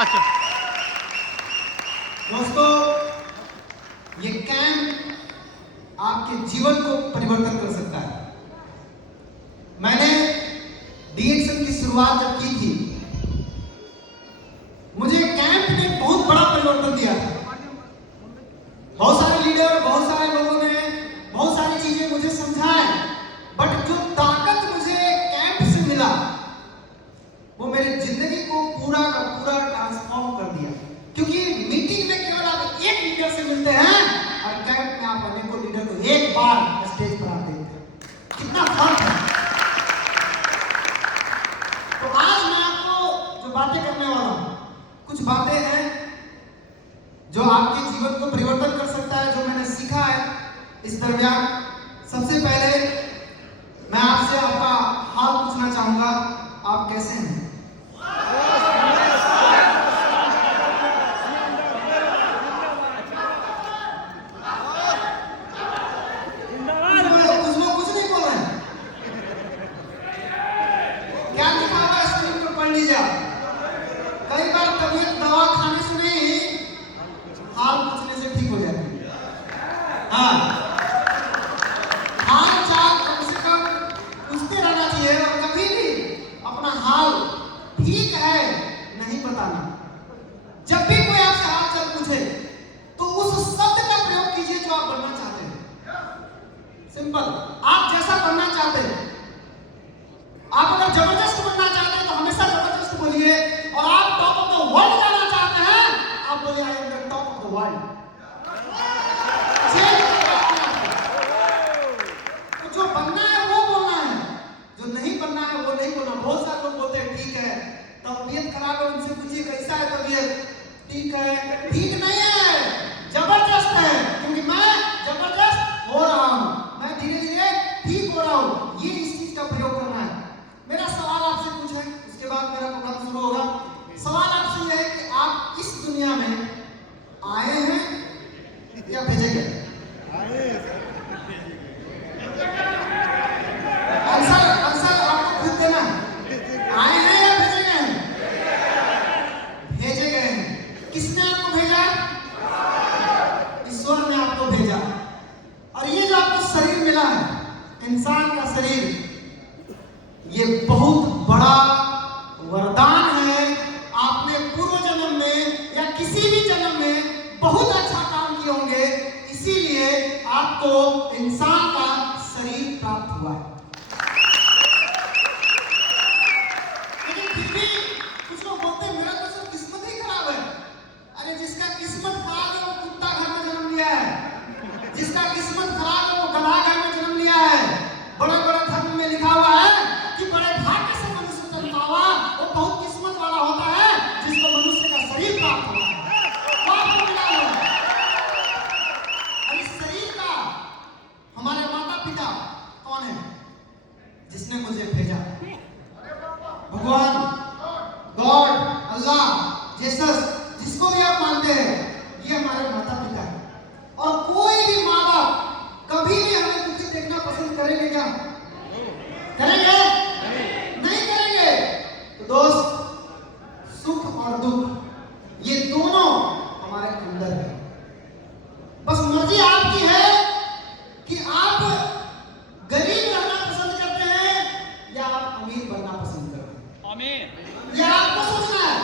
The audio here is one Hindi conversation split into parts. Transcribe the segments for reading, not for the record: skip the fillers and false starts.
अच्छा दोस्तों, ये कैंप आपके जीवन को परिवर्तन कर सकता है। मैंने डीएक्शन की शुरुआत जब की थी, मुझे कैंप ने बहुत बड़ा परिवर्तन दिया था। बहुत सारे लीडर, बहुत सारे लोगों ने बहुत सारी चीजें मुझे समझाए, बट जो ताकत मुझे कैंप से मिला वो मेरी जिंदगी को पूरा का पूरा ट्रांसफॉर्म कर दिया। क्योंकि मीटिंग में केवल आप एक लीडर से मिलते हैं और कैंप में आप अनेकों लीडर को एक बार स्टेज पर आप देखते हैं। कितना फर्क है। तो आज मैं आपको जो बातें करने वाला हूं, कुछ बातें हैं जो आपके जीवन को परिवर्तन कर सकता है, जो मैंने सीखा है इस दरमियान। सबसे पहले मैं आपसे आपका हाल पूछना चाहूंगा, आप कैसे हैं? कुछ नहीं बोल रहे हैं। क्या लिखा हुआ है स्क्रीन पर पढ़ लीजिए। कई बार तबीयत दवा खाने से नहीं, हाल पूछने से ठीक हो जाती है। हाँ, हाल चाल कम से कम पूछते रहना चाहिए और कभी भी अपना हाल ठीक है नहीं बताना। जब भी कोई आपसे हाल चाल पूछे तो उस शब्द का प्रयोग कीजिए जो आप बनना चाहते हैं। सिंपल, आप जैसा बनना चाहते हैं। आप अगर जबरदस्त बनना चाहते हैं तो हमेशा जबरदस्त बोलिए, और आप टॉप ऑफ द वर्ल्ड जाना चाहते हैं, आप बोलिए I am the top of the world. तो जो बनना है वो बोलना है, जो नहीं बनना है वो नहीं बोलना। बहुत सारे लोग बोलते हैं ठीक है, तबीयत खराब है, उनसे पूछिए कैसा है तबीयत, ठीक है, ठीक नहीं है, जबरदस्त है, क्योंकि मैं जबरदस्त हो रहा हूं, मैं धीरे धीरे ठीक हो रहा हूं। ये इस चीज का प्रयोग करना है। मेरा सवाल आपसे कुछ है, उसके बाद मेरा प्रोग्राम शुरू होगा। सवाल आपसे यह है कि आप इस दुनिया में आए हैं या भेजे गए? आंसर आपको खुद देना है। आए हैं या भेजे गए हैं? भेजे गए हैं। किसने आपको भेजा? ईश्वर ने आपको भेजा। और ये जो आपको शरीर मिला है, इंसान का शरीर, ये बहुत बड़ा वरदान है। आपने पूर्व जन्म में या किसी भी जन्म में बहुत अच्छा काम किए होंगे, इसीलिए आपको इंसान का शरीर प्राप्त हुआ है। लेकिन फिर भी कुछ लोग बोलते हैं मेरा तो सिर्फ किस्मत ही खराब है। अरे जिसका किस्मत खराब है वो कुत्ता घर में जन्म लिया है, जिसका किस्मत खराब है वो गधा घर में जन्म लिया है। बड़े बड़े धर्म में लिखा हुआ है कि बड़े भाग्य से मनुष्य जन्मा हुआ वो बहुत किस्मत वाला होता है जिसको मनुष्य का शरीर प्राप्त हुआ है। वो आपको मिला है। और इस शरीर का हमारे माता पिता कौन है? जिसने मुझे भेजा, भगवान, गॉड, अल्लाह, जीसस, जिसको भी आप मानते हैं, ये हमारे माता पिता है। और कोई भी माँ बाप कभी भी हमें दुखी देखना पसंद करेंगे क्या? करेंगे? नहीं करेंगे। तो दोस्त, सुख और दुख ये दोनों हमारे अंदर है। बस मर्जी आपकी है कि आप गरीब रहना पसंद करते हैं या आप अमीर बनना पसंद करते हैं। आमीन। यह आपको सोचना है।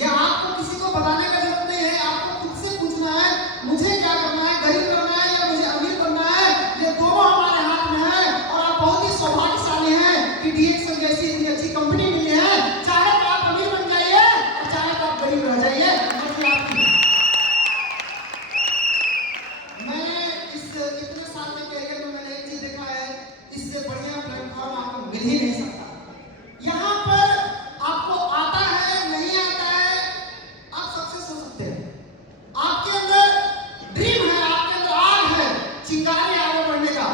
यह आपको किसी को बताने का जरूरत नहीं है। आपको खुद से पूछना है मुझे क्या करना है, गरीब बनना है या मुझे अमीर बनना है। ये दोनों हमारे हाथ में है। और आप बहुत ही सौभाग्यशाली हैं कि डीएक्शन जैसी इतनी अच्छी कंपनी मिली है। चाहे तो आप अमीर बन जाइए और चाहे तो आप गरीब रह जाइए, मर्जी आपकी। मैंने इस इतने साल के कैरियर में मैंने एक चीज देखा है, इससे बढ़िया प्लेटफॉर्म आपको मिल ही नहीं सकता। यहाँ पर आपको आता है नहीं आता है, आप सक्सेस हो सकते हैं। आपके अंदर ड्रीम है, आपके अंदर आग है, चिंगारी आगे बढ़ने का,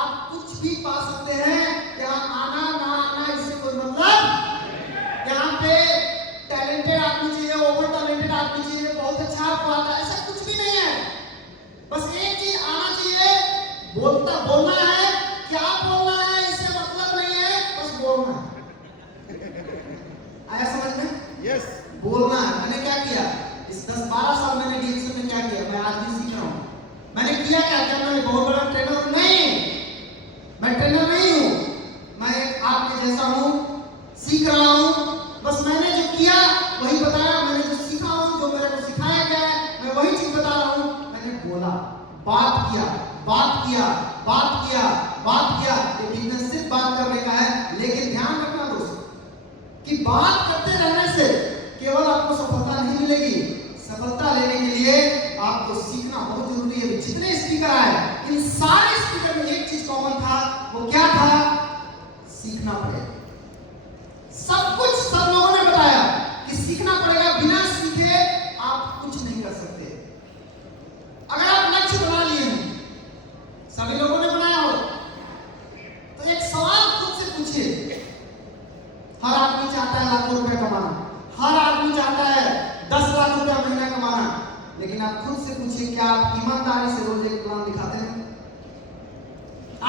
आप कुछ भी पा सकते हैं। यहाँ आना ना आना इससे कोई मतलब। यहाँ पे टैलेंटेड आदमी चाहिए, ओवर टैलेंटेड आदमी चाहिए, बहुत अच्छा आपको आता है, ऐसा कुछ भी नहीं है। बस एक चीज आना चाहिए, बोलना है, क्या बोलना है इससे मतलब नहीं है, बस बोलना है। आया समझ में? यस। बोलना है। मैंने क्या किया इस 10-12 साल मैंने डीएक्शन में क्या किया, मैं आज भी सीख रहा हूँ। मैंने किया क्या, क्या मैं बहुत बड़ा ट्रेनर हूँ? नहीं, मैं ट्रेनर नहीं हूँ, मैं आपके जैसा हूँ, सीख रहा हूँ। बस मैंने जो किया वही बताया, मैंने जो सीखा हूँ, जो मेरे को सिखाया गया है, मैं वही चीज बता रहा हूँ। मैंने बोला, बात किया, बात किया, बात किया, बात किया। ये बिजनेस सिर्फ बात करने का है, लेकिन ध्यान रखना दोस्त कि बात करते रहने से केवल आपको सफलता नहीं मिलेगी। सफलता लेने के लिए आपको सीखना बहुत जरूरी है। जितने स्पीकर आए, इन सारे स्पीकर में एक चीज कॉमन था, वो क्या था? सीखना पड़ेगा। सब कुछ सब लोगों ने बताया कि सीखना पड़ेगा, बिना सीखे आप कुछ नहीं कर सकते। अगर आप लक्ष्य बना लिए हैं, सभी लोगों ने बनाया हो, तो एक सवाल खुद से पूछिए। हर आदमी चाहता है लाखों रुपए कमाना, हर आदमी चाहता है 10 लाख रुपया महीना कमाना, लेकिन आप खुद से पूछिए, क्या आप ईमानदारी से रोज एक प्लान दिखाते हैं?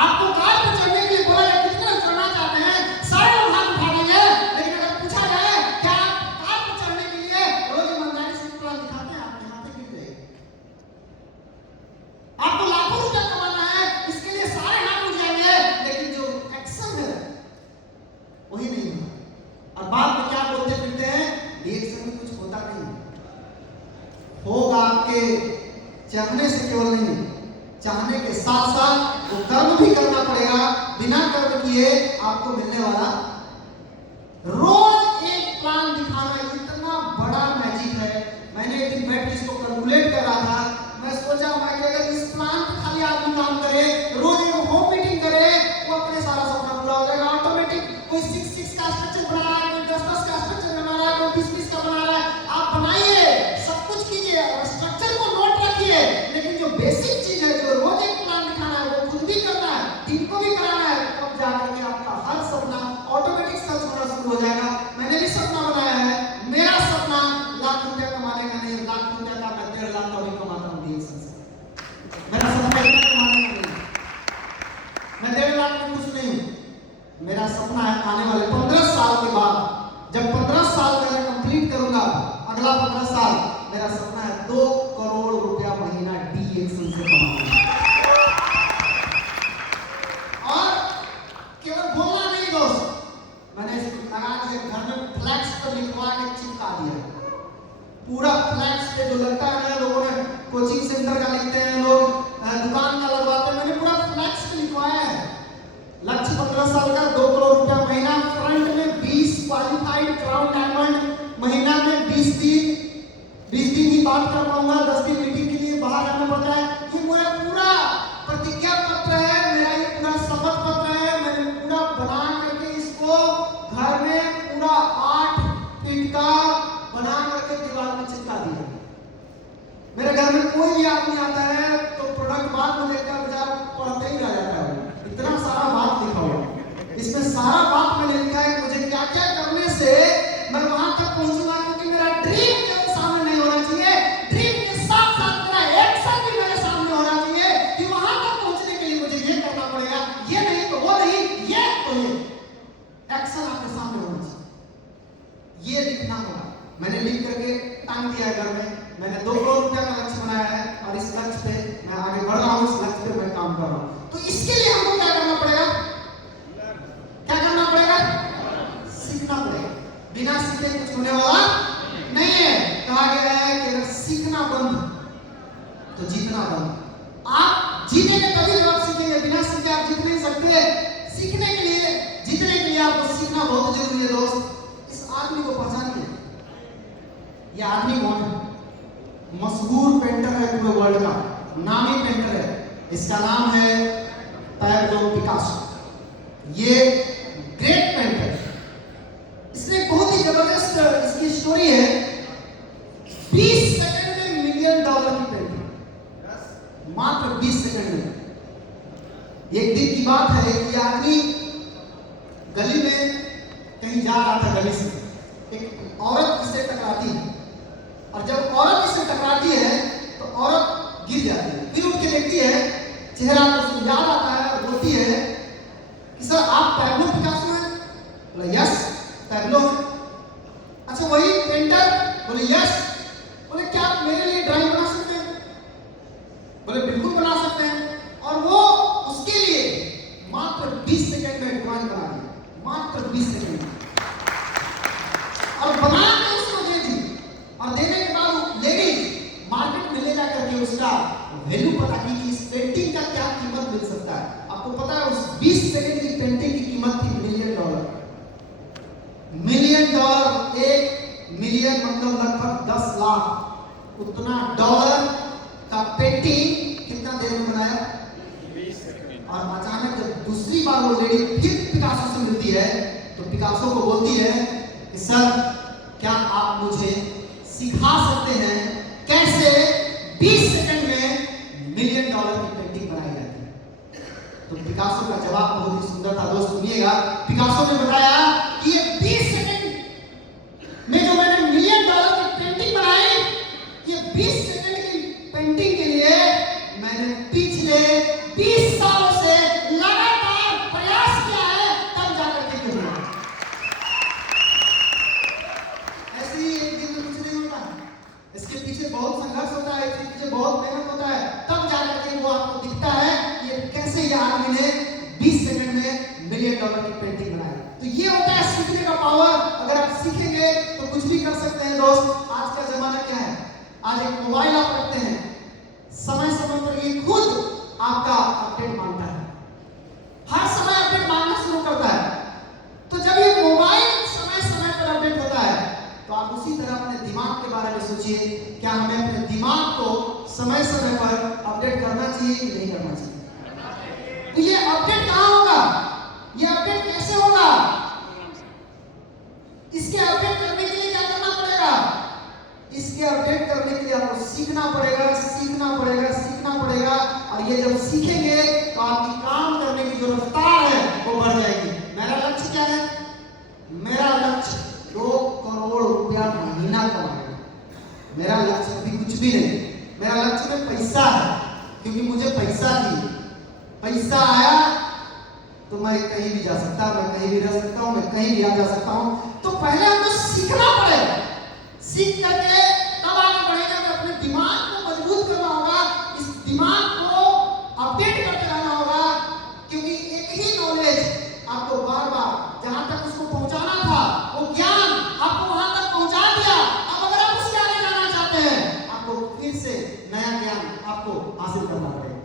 आपको कार पर चढ़ने के लिए बोला जाए कितना चढ़ना चाहते हैं, सारे लोग हाथ उठा देंगे, लेकिन अगर पूछा जाए क्या आप कार पर चढ़ने के लिए रोज ईमानदारी से प्लान दिखाते हैं, आपके हाथ गिर जाएंगे। आपको लाखों रुपया कमाना है, इसके लिए सारे हाथ उठ जाएंगे, लेकिन जो एक्शन है वही नहीं होगा। और बाद में क्या बोलते फिरते हैं, रिएक्शन में कुछ होता नहीं होगा। आपके चाहने से केवल नहीं, चाहने के साथ साथ वो कर्म भी करना पड़ेगा। बिना कर्म किए आपको मिलने वाला रोज एक प्लान दिखाना इतना बड़ा मैजिक है। मैंने एक दिन बैठ के इसको कैलकुलेट कर रहा था। मैं सोचा मैं कि अगर इस प्लान पे खाली आदमी काम करे, रोज एक होम मीटिंग करे, वो अपने सारा सपना पूरा हो जाएगा ऑटोमेटिक। कोई 6-6 का स्ट्रक्चर बना रहा है, कोई 10-10 का स्ट्रक्चर बना रहा है, कोई 20-20 का बना रहा है। आप बनाइए, सब कुछ कीजिए, स्ट्रक्चर को नोट रखिए, लेकिन जो बेसिक चीज है, जो रोज एक प्लान दिखाना है, वो खुद भी करना है, टीम को भी कराना है। तब जाकर के आपका हर सपना ऑटोमेटिक सच होना शुरू हो जाएगा। मैंने भी सपना बनाया है, मेरा सपना लाख रुपया कमाने का नहीं, लाख रुपया का मैं 1.5 लाख का भी कमाता हूँ डीएक्शन से। मेरा सपना इतना कमाने का नहीं, मैं 1.5 लाख में खुश नहीं हूँ। मेरा सपना है आने वाले 15 साल के बाद, जब 15 साल मैं कंप्लीट करूंगा, अगला 15 साल मेरा सपना है 2 करोड़ रुपया महीना डीएक्शन से कमाना। और केवल बोलना नहीं दोस्त, मैंने लगा के घर में फ्लैक्स पर लिखवा के चिपका दिया। पूरा फ्लैक्स पे जो लगता है ना, लोगों ने कोचिंग सेंटर का लिखते हैं, लोग दुकान का लगवाते हैं, मैंने पूरा फ्लैक्स पे लिखवाया है। लक्ष्य 15 साल का 2 करोड़ रुपया महीना, फ्रंट में 20 क्वालिफाइड क्राउन डायमंड, महीना में 20 दिन की बात कर पाऊंगा, 10 दिन मीटिंग के लिए बाहर रहना पड़ता है। ये मेरा पूरा प्रतिज्ञा पत्र है, मेरा ये पूरा शपथ पत्र है। मैंने पूरा बना करके इसको घर में पूरा 8 फीट का बना करके दीवार में चिपका दिया। मेरे घर में कोई भी आदमी आता है तो प्रोडक्ट बाद में देखकर बेचारा पढ़ते ही रह जाता है। इतना सारा बात लिखा हुआ, इसमें सारा बात मैंने लिखा है, मुझे क्या क्या करने से मैं वहां तक पहुंचूंगा, क्योंकि मेरा ड्रीम मेरे सामने नहीं होना चाहिए, ड्रीम के साथ साथ मेरा एक्शन भी मेरे सामने होना चाहिए कि वहां तक पहुंचने के लिए मुझे ये करना पड़ेगा, ये नहीं तो वो नहीं, ये तो ये एक्शन आपके सामने होना चाहिए, ये लिखना होगा। मैंने लिख करके टांग दिया है घर में। मैंने 2 करोड़ रुपया का लक्ष्य बनाया है और इस लक्ष्य पे मैं आगे बढ़ रहा हूँ, इस लक्ष्य पे मैं काम कर रहा हूँ। तो इसके लिए हमको क्या करना पड़ेगा? क्या करना पड़ेगा? सीखना पड़ेगा। बिना सीखे कुछ होने वाला नहीं है। कहा गया है कि अगर सीखना बंद तो जीतना बंद। आप जीतेंगे तभी जब आप सीखेंगे, बिना सीखे आप जीत नहीं सकते। सीखने के लिए, जीतने के लिए आपको सीखना बहुत जरूरी है दोस्त। इस आदमी को पहचानिए। यह आदमी कौन है? मशहूर पेंटर है पूरे वर्ल्ड का, नामी पेंटर है। इसका नाम है पैब्लो पिकासो। ये ग्रेट पेंटर, इसने बहुत ही जबरदस्त इसकी स्टोरी है। 20 सेकंड में $1 मिलियन की पेंटिंग, मात्र 20 सेकंड में। एक दिन की बात है कि आदमी गली में कहीं जा रहा था, गली से एक औरत इससे टकराती है, और जब औरत इससे टकराती है तो औरत गिर जाती है। फिर उठ के देखती है, चेहरा उसको याद आता है और बोलती है कि सर आप पैब्लो पिकासो हैं? बोला यस पैब्लो। अच्छा वही पेंटर मिलियन मतलब लगभग 10 लाख उतना डॉलर का पेंटिंग कितना देर में बनाया? 20 सेकंड। और अचानक जब दूसरी बार वो लेडी फिर पिकासो से मिलती है तो पिकासो को बोलती है कि सर क्या आप मुझे सिखा सकते हैं कैसे 20 सेकंड में मिलियन डॉलर की पेंटिंग बनाई जाती है? तो पिकासो का जवाब बहुत ही सुंदर था दोस्त, सुनिएगा। पिकासो ने बताया कि ये 20 सेकंड में जो मैंने मिलियन डॉलर की पेंटिंग बनाई, ये 20 सेकंड की पेंटिंग के लिए मैंने पिछले 20 सालों से लगातार प्रयास किया है, तब जाकर के ये हुआ। ऐसे ही एक दिन में कुछ नहीं होता, इसके पीछे बहुत संघर्ष होता है, इसके पीछे बहुत मेहनत होता है, तब जाकर के वो आपको दिखता है ये कैसे ये आदमी ने 20 सेकंड में मिलियन डॉलर की पेंटिंग बनाई। तो ये होता है सीखने का पावर। अगर आप सीखेंगे तो कुछ भी कर सकते हैं दोस्त। आज का जमाना क्या है? आज एक मोबाइल आप रखते हैं, समय समय पर ये खुद आपका अपडेट मांगता है, हर समय अपडेट मांगना शुरू करता है। तो जब ये मोबाइल समय समय पर अपडेट होता है तो आप उसी तरह अपने दिमाग के बारे में सोचिए, क्या हमें अपने दिमाग को समय समय पर अपडेट करना चाहिए कि नहीं करना चाहिए? तो ये अपडेट कहां होगा? ये अपडेट कैसे होगा? इसके अपडेट करने के लिए क्या करना पड़ेगा? इसके अपडेट करने के लिए आपको सीखना पड़ेगा, सीखना पड़ेगा, सीखना पड़ेगा। और ये जब सीखेंगे तो आपकी काम करने की जो रफ्तार है वो बढ़ जाएगी। मेरा लक्ष्य क्या है? मेरा लक्ष्य 2 करोड़ रुपया महीना कमाना। मेरा लक्ष्य अभी कुछ भी नहीं, मेरा लक्ष्य में पैसा है, क्योंकि मुझे पैसा चाहिए। पैसा आया तो मैं कहीं भी जा सकता हूं, मैं कहीं भी रह सकता हूं, मैं कहीं भी आ जा सकता हूं। तो पहले हमको सीखना पड़ेगा, सीख करके तब आगे बढ़ेगा। मैं अपने दिमाग को मजबूत करना होगा, इस दिमाग को अपडेट करते रहना होगा, क्योंकि एक ही नॉलेज आपको बार बार जहां तक उसको पहुंचाना था, वो ज्ञान आपको वहां तक पहुंचा दिया। अब अगर आप उसके आगे जाना चाहते हैं, आपको फिर से नया ज्ञान आपको हासिल करना पड़ेगा,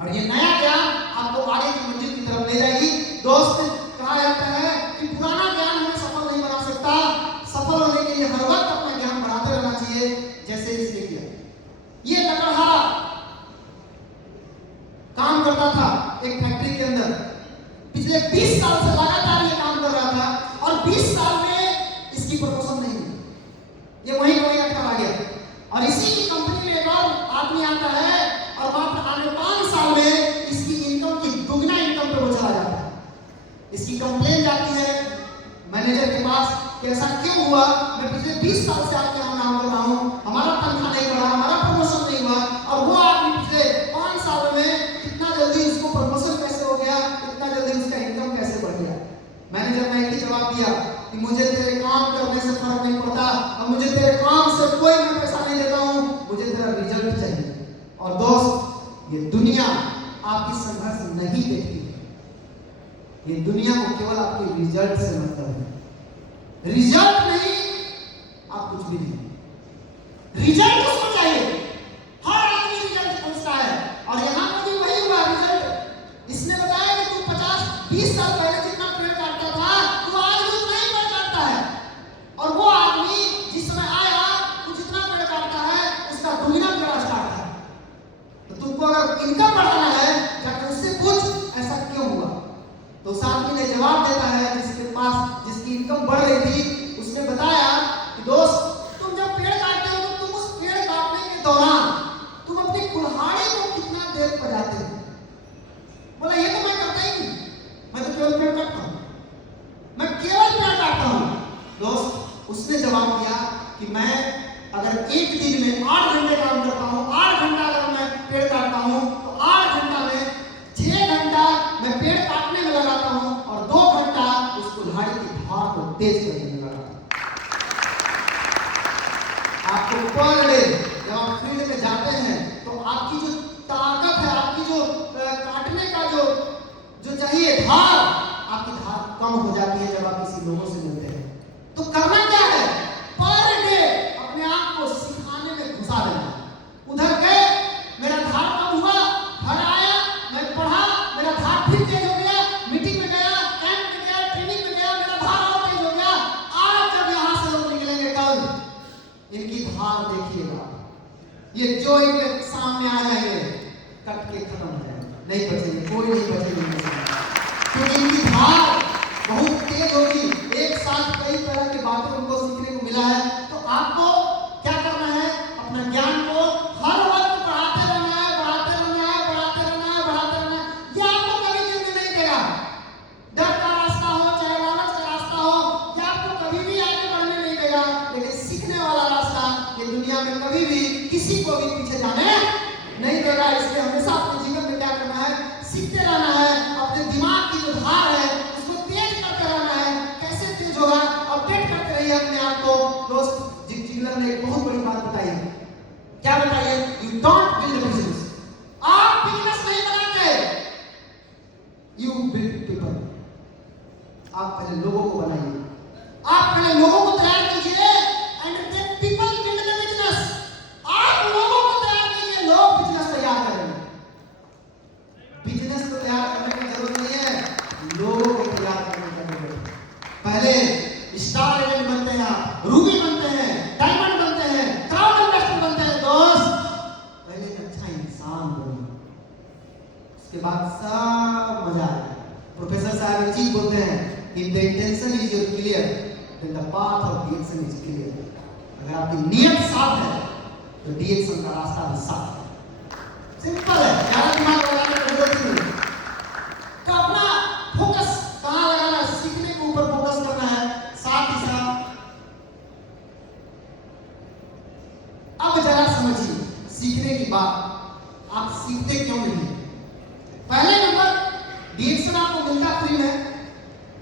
और ये नया ज्ञान आपको आगे की मंजिल की तरफ ले जाएगी। दोस्त, कहा जाता है कि पुराना ज्ञान हमें सफल नहीं बना सकता। सफल होने के लिए हर वक्त अपना ज्ञान बढ़ाते रहना चाहिए, जैसे इसने किया। ये लकड़हारा काम करता था एक फैक्ट्री के अंदर, पिछले 20 साल से लगातार ये काम कर रहा था, और 20 साल में इसकी प्रमोशन नहीं हुई, ये वहीं वहीं अटका आ गया। और इसी की कंपनी में एक और आदमी आता है, और मात्र आने 5 साल में इसकी इनकम की दुगना इनकम पे वो चला जाता है। इसकी कंप्लेन जाती है मैनेजर के पास कि ऐसा क्यों हुआ, मैं पिछले 20 साल से आपके यहाँ काम कर रहा हूँ, हमारा तनख्वाह नहीं बढ़ा, हमारा प्रमोशन नहीं हुआ, और वो आदमी पिछले 5 साल में इतना जल्दी उसको प्रमोशन कैसे हो गया, इतना जल्दी उसका इनकम कैसे बढ़ गया। मैनेजर ने एक ही जवाब दिया कि मुझे तेरे काम करने से फर्क नहीं पड़ता, और मुझे तेरे काम से कोई मैं पैसा नहीं देता हूँ, मुझे तेरा रिजल्ट चाहिए। और दोस्त, ये दुनिया आपकी संघर्ष नहीं देखती, ये दुनिया को केवल आपके रिजल्ट से मतलब है। रिजल्ट नहीं, आप कुछ भी नहीं। रिजल्ट उसको चाहिए, हर आदमी रिजल्ट खोजता है, और यहां पर भी वही हुआ रिजल्ट। इसने बताया कि तू 50-20 साल पहले जितना पेड़ काटता था, तू आज भी उतना ही पेड़ काटता है, और वो आदमी जिस समय आया तू जितना पेड़ काटता है उसका दुगना पेड़ स्टार्ट था। तो तुमको अगर इनकम बढ़ाना है, जाकर उससे पूछ ऐसा क्यों हुआ। तो उस आदमी ने जवाब देता है, जिसके पास जिसकी इनकम बढ़ रही थी, उसने बताया कि दोस्त, तुम जब पेड़ काटते हो तो तुम उस पेड़ काटने के दौरान तुम अपनी कुल्हाड़ी को कितना देर बजाते हो। बोला ये तो मैं करता ही नहीं, मैं तो केवल पेड़ काटता हूँ, मैं केवल पेड़ काटता हूँ। दोस्त, उसने जवाब दिया कि मैं अगर एक दिन में 8 घंटे काम करता हूँ, 8 घंटा अगर मैं पेड़ काटता हूँ, तो 8 घंटा में 6 घंटा मैं पेड़ काटने में लगाता हूँ, और 2 घंटा उस कुल्हाड़ी की धार को तेज करने में लगाता हूँ। आपको पर डे जब आप फील्ड में जाते हैं तो आपकी जो ताकत है, आपकी जो काटने का जो चाहिए धार, आपकी धार कम हो जाती है जब आप किसी लोगों से मिलते हैं। तो करना क्या है? पर डे अपने आप को सिखाने में घुसा देना। उधर गए, मेरा धार कम हुआ, घर आया, मैं पढ़ा, मेरा धार फिर तेज हो गया, मीटिंग में गया, कैंप में गया, ट्रेनिंग में गया, मेरा धार और तेज हो गया। आज जब यहाँ से लोग निकलेंगे, कल ये जो इनके सामने आ जाएंगे कट के खत्म हो जाएंगे, नहीं बचेंगे, कोई नहीं बचेंगे। क्योंकि इनकी धार बहुत तेज होगी। एक साथ कई तरह की बातें उनको सीखने को मिला है। तो आपको क्या करना है, अपना ज्ञान को हर वक्त बढ़ाते रहना है, बढ़ाते रहना है, बढ़ाते रहना है, बढ़ाते रहना है। ये आपको कभी गिरने नहीं देगा। डर का रास्ता हो चाहे लालच का रास्ता हो, ये आपको कभी भी आगे बढ़ने नहीं देगा। लेकिन सीखने वाला रास्ता ये दुनिया में कभी भी किसी को भी पीछे जाने नहीं देगा। इसलिए हमेशा अपने जीवन में क्या करना है, सीखते रहना है। अपने दिमाग की जो धार है उसको तेज करते रहना है। कैसे तेज होगा, अपडेट करते रहिए अपने आप को। दोस्त जिगलर ने एक बहुत बड़ी बात बताई है। क्या बताई है? You don't build a business, आप बिजनेस नहीं बनाते, यू बिल्ड पीपल। आप पहले लोगों को बनाइए, आप पहले लोगों को तैयार कीजिए and then people build the business. आप लोगों को तैयार कीजिए, लोग बिजनेस तैयार करेंगे। बिजनेस को तैयार करने की जरूरत नहीं है, लोगों को तैयार करने की जरूरत है। पहले स्टार एजेंट बनते हैं, आप रूबी बनते हैं, डायमंड बनते हैं, क्राउन इन्वेस्टर बनते हैं। दोस्त पहले एक अच्छा इंसान बनिए, उसके बाद सब मजा आएगा। प्रोफेसर साहब एक चीज बोलते हैं, if the intention is your clear then the path of the action is clear। अगर आपकी नियत साफ है तो डिएक्शन का रास्ता भी साफ है। सिंपल है, ज्यादा दिमाग लगाने की जरूरत नहीं। तो अपना फोकस कहां लगाना है, सीखने के ऊपर फोकस करना है। साथ ही साथ अब जरा समझिए सीखने की बात, आप सीखते क्यों नहीं? पहले नंबर, डिएक्शन आपको मिलता फ्री में,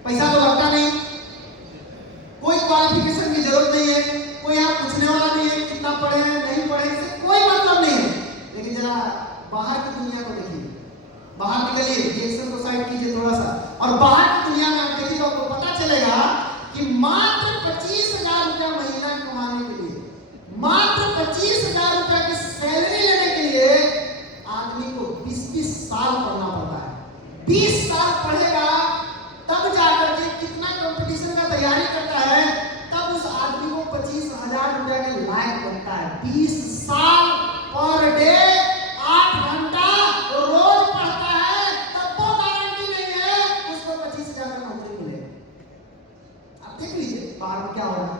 पैसा तो लगता नहीं, कोई क्वालिफिकेशन की जरूरत नहीं है, कोई यहाँ पूछने वाला नहीं है कितना पढ़े हैं नहीं पढ़े, इससे कोई मतलब नहीं है। लेकिन जरा बाहर की दुनिया को देखिए, बाहर निकलिए, डिएक्शन को साइड कीजिए थोड़ा सा, और बाहर की दुनिया में आप देखिए तो आपको पता चलेगा कि मात्र 25,000 रुपया महीना कमाने के लिए, मात्र 25,000 रुपया की सैलरी लेने के लिए आदमी को 20-20 साल पढ़ना पड़ता है। 20 साल पढ़ेगा तब जाकर के कितना कंपटीशन का तैयारी करता है, तब उस आदमी को 25,000 रुपया के लायक बनता है। 20 साल पर डे 8 घंटा रोज पढ़ता है, तब तो गारंटी नहीं है उसको 25,000 का नौकरी मिले। आप देख लीजिए बाहर में क्या हो रहा है।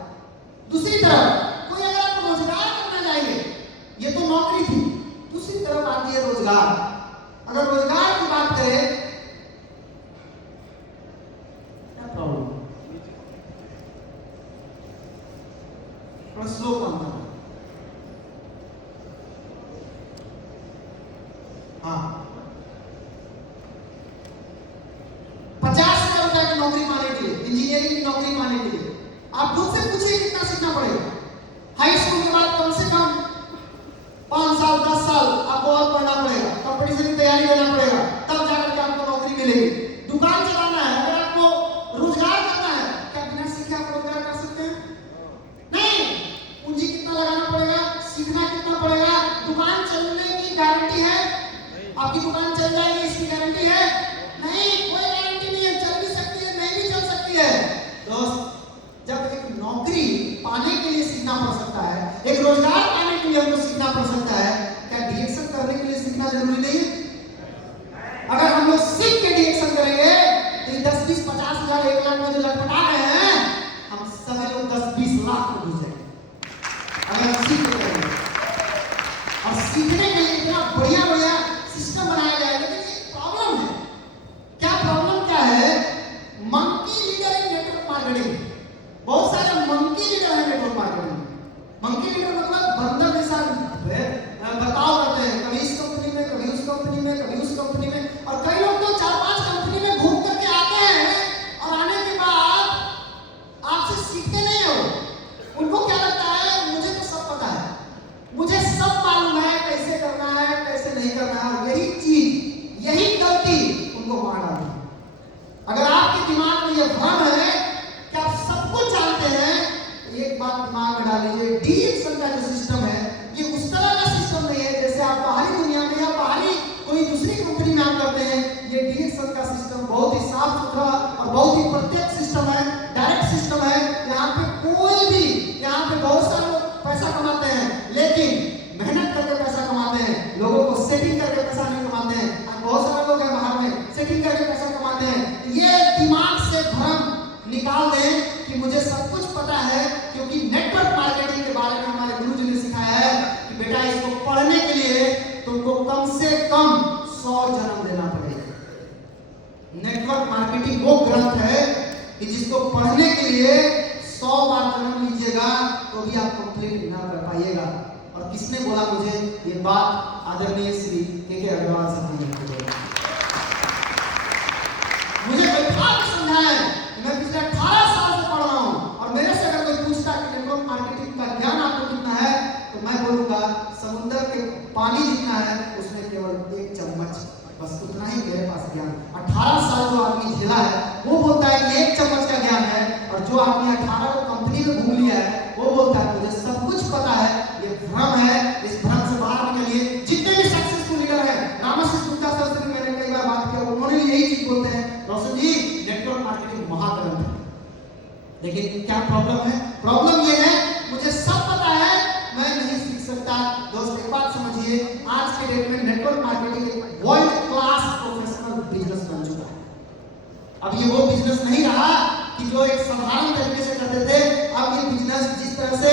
दूसरी तरफ कोई अगर आप रोजगार करना जाएंगे, ये तो नौकरी थी, दूसरी तरफ आती है रोजगार। अगर रोजगार की बात करें, स्लो काम करना, हाँ 50,000 रुपए की नौकरी पाने के लिए, इंजीनियरिंग की नौकरी पाने के लिए आप खुद से पूछिए कितना सीखना पड़ेगा। हाई स्कूल के बाद कम से कम 5 साल 10 साल आपको और पढ़ना पड़ेगा, कंपटीशन की तैयारी करना पड़ेगा, तब जाकर के आपको नौकरी मिलेगी। दुकान चलाना है, अगर आपको रोजगार करना है, क्या बिना सीखे आप रोजगार कर सकते हैं? नहीं। पूंजी कितना लगाना पड़ेगा, सीखना कितना पड़ेगा? दुकान चलने की गारंटी है? आपकी दुकान चल जाएगी इसकी गारंटी है? नहीं, कोई गारंटी नहीं है। चल भी सकती है, नहीं भी चल सकती है। दोस्त जब एक नौकरी पाने के लिए सीखना पड़ सकता है, एक रोजगार पाने के लिए हमको सीखना पड़ सकता है, क्या डिएक्शन करने के लिए सीखना जरूरी नहीं है? अगर हम लोग सीख के डिएक्शन करेंगे तो 10, 20, 50,000, 1 लाख में जो लटपटा रहे हैं, हम सभी लोग 10-20 लाख में घुस जाएंगे अगर हम सीख करेंगे। और सीखने के लिए इतना बढ़िया बढ़िया सिस्टम बनाया गया है। लेकिन एक प्रॉब्लम है, क्या प्रॉब्लम क्या है? Monkey leader in network marketing. बहुत सारे मंकी लीडर हैं नेटवर्क मार्केटिंग। मंकी लीडर मतलब बंदर जैसा बर्ताव करते हैं, कभी इस कंपनी में, कभी उस कंपनी में, कभी उस कंपनी में, और कई लोग तो 4-5 कंपनी में घूम करके आते हैं और आने के बाद आपसे सीखते नहीं हो। उनको क्या लगता है, मुझे तो सब पता है, मुझे सब मालूम है कैसे करना है कैसे नहीं करना है, और यही चीज, यही गलती उनको मार डालती है। अगर आपके दिमाग में यह भ्रम है कि आप सब कुछ जानते हैं, तो एक बात दिमाग में डाल लीजिए, डिएक्शन का जो सिस्टम है ये उस तरह का सिस्टम नहीं है जैसे आप बाहरी दुनिया में या बाहरी कोई दूसरी कंपनी में आप करते हैं। ये डिएक्शन का सिस्टम बहुत ही साफ सुथरा और बहुत ही प्रत्यक्ष सिस्टम है, डायरेक्ट सिस्टम है। यहाँ पे कोई भी, यहाँ पे बहुत सारे लोग पैसा कमाते हैं, लेकिन मेहनत करके कम से कम 100 जन्म लेना पड़ेगा। नेटवर्क मार्केटिंग वो ग्रंथ है कि जिसको पढ़ने के लिए 100 बार जन्म लीजिएगा तो भी आप कंप्लीट ना कर पाइएगा। और किसने बोला मुझे ये बात? आदरणीय श्री के अग्रवाल साहब ने बोला। मुझे बैठा के समझाया। मैं पिछले 18 साल से पढ़ रहा हूँ और मेरे से अगर कोई पूछता कि नेटवर्क मार्केटिंग का ज्ञान आपको कितना है तो मैं बोलूंगा समुद्र के पानी जितना है उसमें केवल 1 चम्मच, बस उतना ही मेरे पास ज्ञान। 18 साल जो आदमी झेला है वो बोलता है कि 1 चम्मच का ज्ञान है, और जो आदमी 18 को कंपनी में घूम लिया है वो बोलता है मुझे सब कुछ पता है। ये भ्रम है, इस भ्रम से बाहर आने के लिए जितने भी सक्सेसफुल लीडर हैं, रामाशीष गुप्ता सर से मैंने कई बार बात किया, उन्होंने यही चीज बोलते हैं, रोशन जी नेटवर्क मार्केटिंग महाग्रंथ है। लेकिन क्या प्रॉब्लम है? प्रॉब्लम ये है मुझे सब पता है, मैं नहीं सीख सकता। दोस्त एक बात समझिए, आज के डेट में नेटवर्क मार्केटिंग एक वर्ल्ड क्लास प्रोफेशनल बिजनेस बन चुका है। अब ये वो बिजनेस नहीं रहा कि जो एक साधारण तरीके से करते थे। अब ये बिजनेस जिस तरह से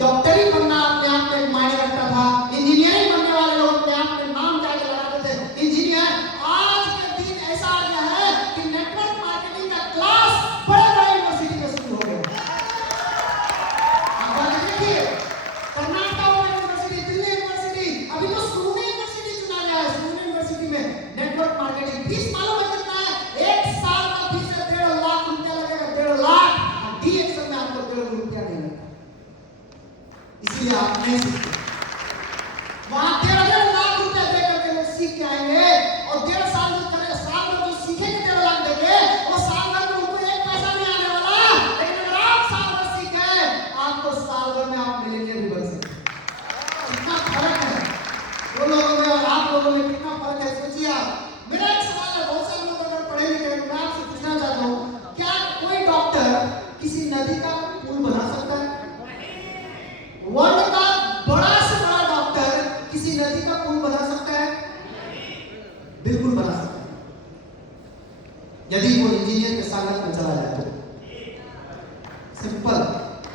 डॉक्टरी बनना अपने आप में एक मायने रखता था, इंजीनियरिंग बनने वाले लोग अपने आप में नाम जाके लगाते थे इंजीनियर, आज के दिन ऐसा आ गया है कि नेटवर्क मार्केटिंग का क्लास बड़े-बड़े यूनिवर्सिटी में शुरू हो गया। आप देखिए कर्नाटक यूनिवर्सिटी, दिल्ली यूनिवर्सिटी, अभी तो सोने यूनिवर्सिटी चुना गया है। सोने यूनिवर्सिटी में नेटवर्क मार्केटिंग फीस मालूम है कितना है? 1 साल का फीस 1.5 लाख रुपया लगेगा, 1.5 लाख। डीएक्सल में आपको 1.5 रुपया नहीं लगता, इसलिए आप नहीं सीखते। वहां 1.5 लाख रुपया दे करके लोग सीख के आएंगे, और 1.5 साल में जो सीखेंगे 1.5 लाख देके, वो साल भर में उनको 1 पैसा नहीं आने वाला। लेकिन अगर आप साल भर सीखे, आपको साल भर में आप मिलेनियर भी बन सकते हैं। कितना फर्क है वो लोगों में और आप लोगों में, कितना फर्क है सोचिए आप। मेरा एक सवाल है, बहुत सारे लोग अगर पढ़े लिखे हैं, मैं आपसे पूछना चाहता हूँ, क्या कोई डॉक्टर किसी नदी का पुल बना सकता है? वर्ल्ड का बड़ा से बड़ा डॉक्टर किसी नदी का पुल बना सकता है? बिल्कुल बना सकता है, यदि वो इंजीनियर के संगत में चला जाए तो। सिंपल,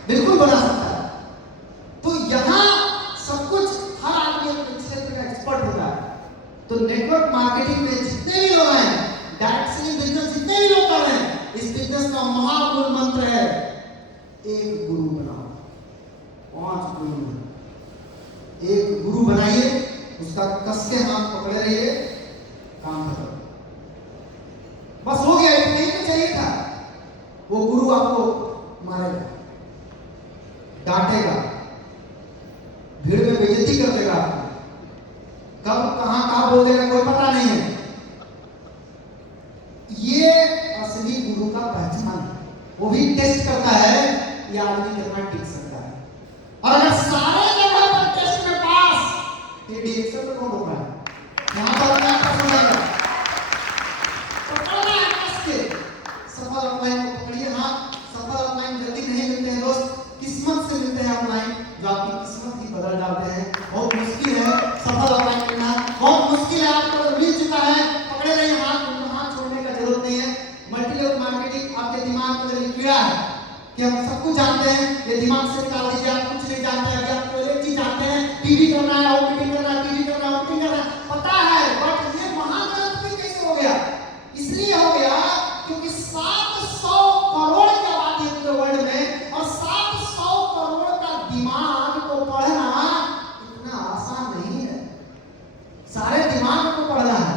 बिल्कुल बना सकता है। तो यहां सब कुछ, हर आदमी अपने क्षेत्र का एक्सपर्ट होता है। तो नेटवर्क मार्केटिंग में जितने भी लोग हैं, डायरेक्ट सेलिंग बिजनेस जितने भी लोग कर रहे हैं, इस बिजनेस का महामूल मंत्र है एक गुरु बनाओ। 5 गुरु हैं, एक गुरु बनाइए, उसका कस के हाथ पकड़े रहिए, काम करो, बस हो गया। इतना ही तो चाहिए था। वो गुरु आपको मारेगा, डांटेगा, भीड़ में बेइज्जती कर देगा, कब कहां कहां बोल देगा कोई पता नहीं है। ये असली गुरु का पहचान है। वो भी टेस्ट करता है ये आदमी कितना टिक सकता है, और अगर सारे जगह पर टेस्ट में पास, ये डीएक्सल पे कौन रोक रहा है? यहां पर अपने आप पसंद आएगा तो पढ़ना है कस के। सफल ऑनलाइन को पकड़िए। हाँ, सफल ऑनलाइन जल्दी नहीं मिलते हैं दोस्त, किस्मत से मिलते हैं ऑनलाइन, जो आपकी किस्मत ही बदल डालते हैं। बहुत मुश्किल है सफल ऑनलाइन मिलना, बहुत मुश्किल है। आपको अगर मिल चुका है, पकड़े रहिए हाथ, हाथ छोड़ने का जरूरत नहीं है। मल्टीलेवल मार्केटिंग आपके दिमाग में जो कीड़ा है कि हम सब कुछ जानते हैं, ये दिमाग से निकाल दीजिए। आप कुछ नहीं जानते हैं, अभी आप केवल एक चीज जानते हैं, टीवी करना है, और मीटिंग करना है, टीवी करना है, मीटिंग करना है, पता है। बट ये महाग्रंथ भी कैसे हो गया? इसलिए हो गया क्योंकि 700 करोड़ की आबादी है पूरे वर्ल्ड में, और 700 करोड़ का दिमाग को पढ़ना इतना आसान नहीं है। सारे दिमाग को पढ़ना है।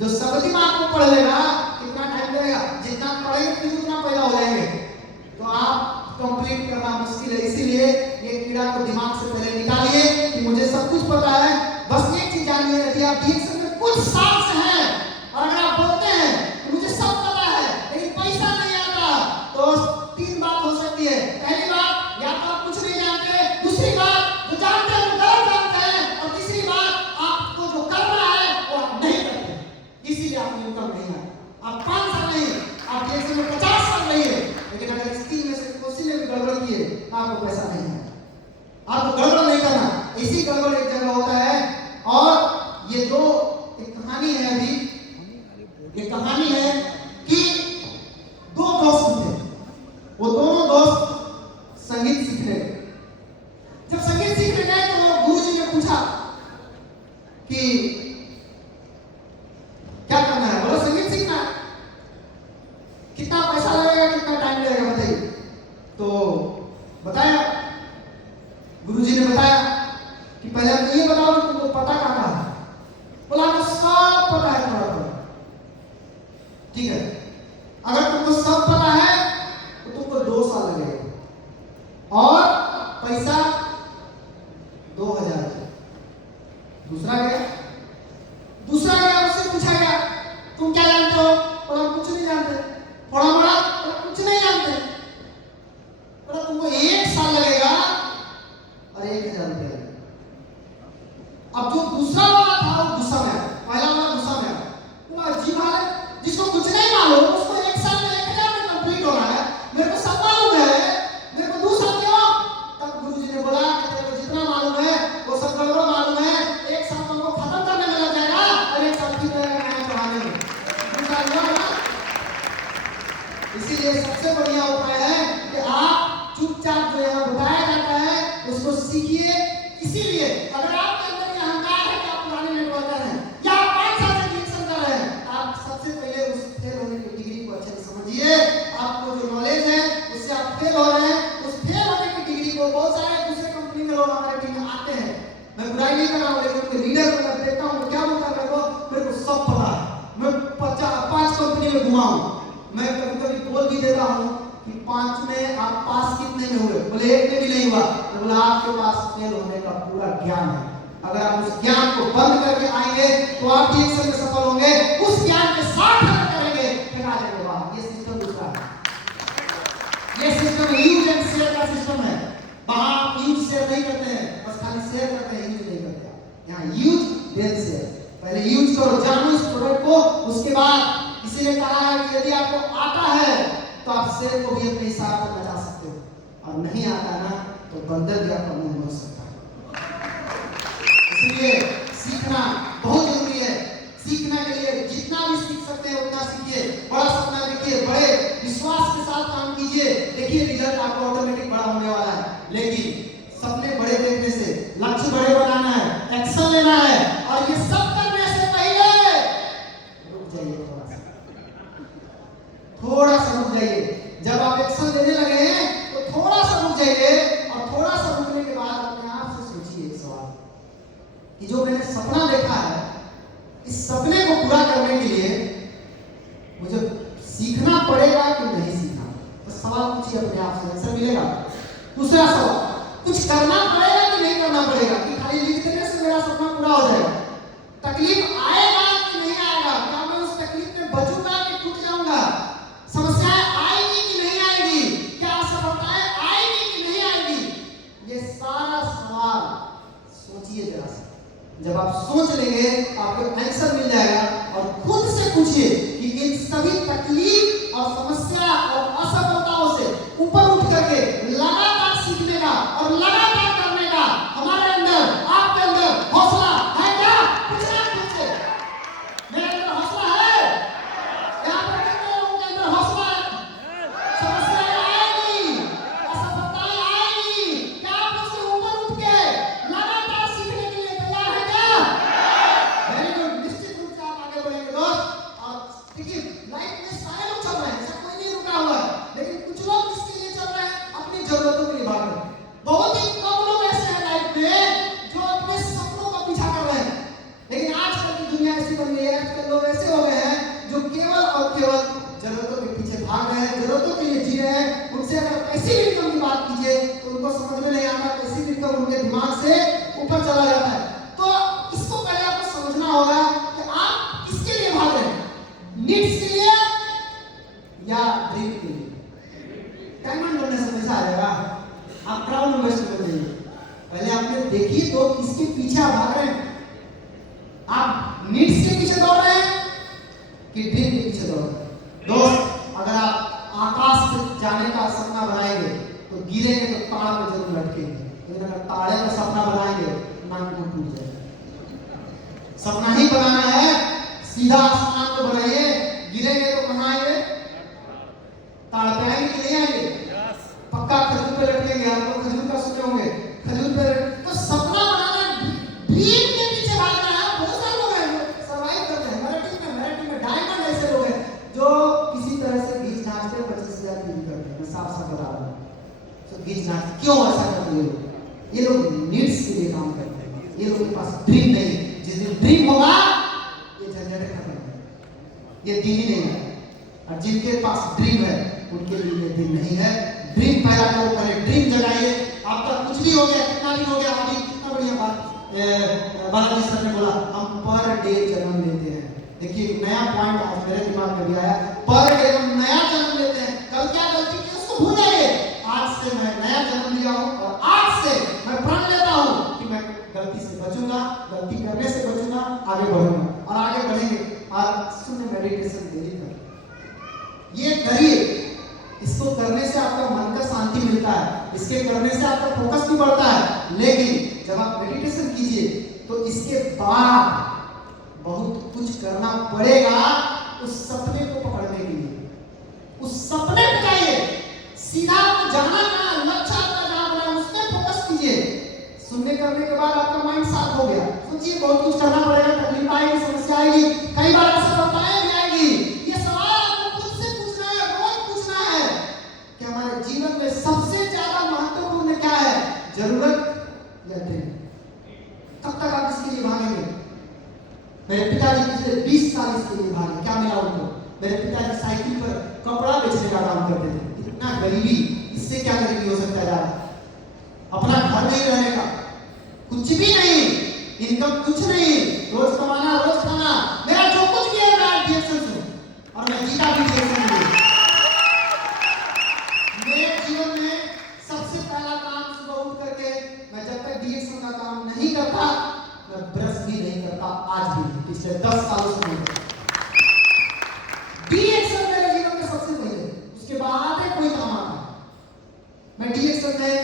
जो सब दिमाग को पढ़ लेगा कितना टाइम लगेगा? जितना पढ़ेंगे फिर उतना पैदा हो जाएंगे, तो आप कंप्लीट करना मुश्किल है। इसीलिए ये कीड़ा को दिमाग से पहले निकालिए कि मुझे सब कुछ पता है। बस एक चीज जानिए, यदि आप डीएक्सल में कुछ साल से हैं और अगर आप बोलते हैं कि मुझे सब पता है लेकिन पैसा नहीं आता, तो 3 बात हो सकती है। पहली बात, या तो आप कुछ नहीं जानते, दूसरी बात जो जानते हैं वो गलत जानते हैं, और तीसरी बात आपको जो करना है वो आप नहीं करते, इसीलिए आप इनकम नहीं है। आप 5 साल नहीं, आप डीएक्सल में 50 साल रहिए, लेकिन अगर इस 3 में से कोई ने भी गड़बड़ की है, आपको पैसा नहीं है। आपको गड़बड़ नहीं करना, इसी गड़बड़ एक जगह होता है। और ये दो एक कहानी है, अभी एक कहानी है कि 2 दोस्त थे, वो दोनों दोस्त संगीत सीख रहे। जब संगीत सीखने गए तो गुरुजी ने पूछा कि गुरुजी ने बताया कि पहले हमको ये बताओ कि तुमको पता कहाँ है। बोला हमको सब पता है थोड़ा थोड़ा। ठीक है, अगर तुमको सब पता है तो तुमको 2 साल लगेगा और पैसा 2000। दूसरा गया उससे पूछा गया तुम क्या जानते हो? बोला कुछ नहीं जानते। थोड़ा मोड़ा कुछ नहीं जानते। बोला तुमको 1 साल लगेगा और 1000 रुपया लगेगा। अब जो दूसरा वाला था वो गुस्सा में आया, पहला वाला गुस्सा में आया। बोला अजीब हाल है, जिसको कुछ नहीं मालूम उसको 1 साल में 1000 में कंप्लीट होना है, मेरे को सब मालूम है, मेरे को 2 साल क्यों? तब गुरुजी ने बोला कि तेरे को जितना मालूम है वो सब गड़बड़ मालूम है। 1 साल तुमको खत्म करने में लग जाएगा और 1 साल फिर नया चढ़ाने में। इसीलिए सबसे बढ़िया उपाय है कि आप चुपचाप जो यहाँ बताया जाता है उसको सीखिए। इसीलिए अगर आपके अंदर ये अहंकार है कि आप पुराने नेटवर्कर हैं या आप 5 साल से डिग्री कर रहे हैं, आप सबसे पहले उस फेल होने की डिग्री को अच्छे से समझिए। आपको जो नॉलेज है उससे आप फेल हो रहे हैं, उस फेल होने की डिग्री को बहुत सारे दूसरे कंपनी में लोग हमारे टीम में आते हैं। मैं बुराई नहीं कर रहा हूँ, लेकिन उनके लीडर को मैं देखता हूँ क्या बोलता है, मेरे को सब पता है, मैं 5 कंपनी में घुमा हूँ। मैं कभी बोल भी देता हूँ कि 5 में आप पास कितने में हुए? बोले 1 में भी नहीं हुआ। तो बोला आपके पास फेल होने का पूरा ज्ञान है। अगर आप उस ज्ञान को बंद करके आएंगे तो आप ठीक से सफल होंगे। उस ज्ञान के साथ करेंगे फिर आ जाएंगे बाहर। ये सिस्टम दूसरा है। ये सिस्टम यूज एंड शेयर का सिस्टम है। वहां आप यूज शेयर नहीं करते हैं, बस खाली शेयर करते हैं, यूज नहीं करते। यहाँ यूज देन शेयर। पहले यूज करो, जानो इस प्रोडक्ट को, उसके बाद इसीलिए कहा है कि यदि आपको आता है तो आप शेर को भी अपने हिसाब से बचा सकते हो, और नहीं आता ना तो बंदर भी आपका मुंह मोड़ सकता है। इसलिए सीखना बहुत जरूरी है। सीखने के लिए जितना भी सीख सकते हैं उतना सीखिए। बड़ा सपना देखिए, बड़े विश्वास के साथ काम कीजिए। देखिए रिजल्ट आपको ऑटोमेटिक बड़ा होने वाला है। लेकिन सपने बड़े देखने से, लक्ष्य बड़े बनाना है, एक्शन लेना है, और ये सब करने से पहले रुक जाइए, थोड़ा सा रुक जाइए। जब आप एक्शन लेने लगे हैं तो थोड़ा सा रुक जाइए, और थोड़ा सा रुकने के बाद अपने आप से सोचिए एक सवाल कि जो मैंने सपना देखा है, इस सपने को पूरा करने के लिए मुझे सीखना पड़ेगा कि नहीं सीखना? तो सवाल पूछिए अपने आप से, आंसर मिलेगा। दूसरा सवाल, कुछ करना पड़ेगा कि नहीं करना पड़ेगा? कि खाली लिख देने से मेरा सपना पूरा हो जाएगा? तकलीफ आएगा कि नहीं आएगा? क्या मैं उस तकलीफ में बचूंगा कि टूट जाऊंगा? समस्याएं आएगी कि नहीं आएगी? क्या असफलताएं आएगी कि नहीं आएगी? ये सारा सवाल सोचिए जरा सा। जब आप सोच लेंगे आपको आंसर मिल जाएगा, और खुद से पूछिए कि इन सभी तकलीफ और समस्या और असफलताओं से ऊपर उठ करके लगातार सीखने का और लगातार करने का हमारे अंदर, आपके अंदर हौसला है क्या? पूछना पूछे, मेरे अंदर हौसला है? यहाँ पर कितने लोगों के अंदर हौसला है? समस्याएं आएगी, असफलताएं आएगी, क्या आप उससे ऊपर उठ के लगातार सीखने के लिए तैयार है क्या? वेरी गुड, निश्चित रूप से आप आगे बढ़ेंगे दोस्त। और देखिए लाइफ में सारे लोग चल रहे हैं, ऐसा कोई नहीं रुका हुआ है, लेकिन कुछ लोग किसके लिए चल रहे हैं? अपनी जरूरतों के लिए भाग रहे हैं। बहुत ही कम लोग ऐसे हैं लाइफ में जो अपने सपनों का पीछा कर रहे हैं। लेकिन आजकल की दुनिया ऐसी बन गई है, आजकल लोग ऐसे हो गए हैं जो केवल और केवल जरूरतों के पीछे भाग रहे हैं, जरूरतों के लिए जी रहे हैं। उनसे अगर पैसिव इनकम की बात कीजिए तो उनको समझ में नहीं आता, पैसिव इनकम उनके दिमाग से ऊपर चला जाता है। तो इसको पहले आपको समझना होगा कि आप किसके लिए भाग रहे हैं, नीड्स के लिए या ड्रीम के लिए? डायमंड बनने से पैसा आ जाएगा, आप क्राउन इन्वेस्टर बन जाइए। पहले आपने देखिए तो किसके पीछे आप भाग रहे हैं। आप नीड्स के पीछे दौड़ रहे हैं कि ड्रीम के पीछे दौड़ रहे हैं? दोस्त, अगर आप आकाश से जाने का सपना बनाएंगे तो गिरेंगे तो ताड़ में जरूर लटकेंगे, लेकिन अगर ताड़े का सपना बनाएंगे नाम को टूट जाएगा। सपना ही बनाना है, सीधा आसमान को बनाइए, गिरेंगे तो कहाँ आएंगे? ताड़ पे आएंगे कि नहीं आएंगे? पक्का खजूर पे लटकेंगे। आप लोग खजूर का सुने होंगे, खजूर पे। तो सपना बनाना, ड्रीम के पीछे भागना है। बहुत सारे लोग हैं जो सर्वाइव करते हैं। मेरे टीम में डायमंड ऐसे लोग हैं जो किसी तरह से घीच नाचते 25,000 की करते हैं। मैं साफ साफ बता रहा हूँ, तो घीच नाच क्यों ऐसा करते हैं? ये लोग नीड्स के लिए काम करते हैं, ये लोग के पास ड्रीम नहीं है। जिस दिन ड्रीम होगा ये झंझट खत्म है, ये दिन ही नहीं है। और जिनके पास ड्रीम है उनके लिए ये दिन नहीं है। ड्रीम पैदा करो, पहले ड्रीम जगाइए। आपका कुछ भी हो गया, कितना भी हो गया, अभी कितना बढ़िया बात बालाजी सर ने बोला, हम पर डे जन्म लेते हैं। देखिए एक नया पॉइंट आज मेरे दिमाग में भी आया, पर डे हम नया जन्म लेते हैं। कल क्या गलती की उसको भूल जाइए, आज से मैं नया जन्म लिया हूं और आज से मैं प्रण लेता हूं कि मैं गलती से बचूंगा, गलती करने से बचूंगा, आगे बढ़ूंगा और आगे बढ़ेंगे। और सुनिए मेडिटेशन डेली करें, ये करिए, इसको करने से आपका मन का शांति मिलता है, इसके करने से आपका फोकस भी बढ़ता है। लेकिन जब आप मेडिटेशन कीजिए तो इसके बाद बहुत कुछ करना पड़ेगा उस सपने को पकड़ने के लिए। उस सपने पे जाइए, सीधा आपको जाना कहां, लक्ष्य आपका जहां बना है उसमें फोकस कीजिए। सुनने करने के बाद आपका माइंड साफ हो गया, सोचिए बहुत कुछ करना पड़ेगा, तकलीफ आएगी, समस्या आएगी, कई बार असफलताएं भी आएगी। ये सवाल आपको खुद से पूछना है, रोज पूछना है कि हमारे जीवन में सबसे ज्यादा महत्वपूर्ण क्या है, जरूरत या ड्रीम? कब तक आप इसके लिए भागेंगे? मेरे पिताजी पिछले 20 साल इसके लिए भागे, क्या मिला उनको? मेरे पिताजी साइकिल पर कपड़ा बेचने का काम करते थे। इतना गरीबी, इससे क्या गरीबी हो सकता है यार? अपना घर नहीं रहने का, कुछ भी नहीं, इनकम कुछ नहीं, रोज कमाना रोज खाना। मेरा जो कुछ भी है मैं डिएक्शन से, और मैं जीता भी डिएक्शन में। मेरे जीवन में सबसे पहला काम सुबह उठ करके, मैं जब तक डिएक्शन का काम नहीं करता मैं ब्रश भी नहीं करता, आज भी पिछले 10 सालों से नहीं करता। डिएक्शन मेरे जीवन में सबसे पहले, उसके बाद है कोई काम आता है। मैं डिएक्शन में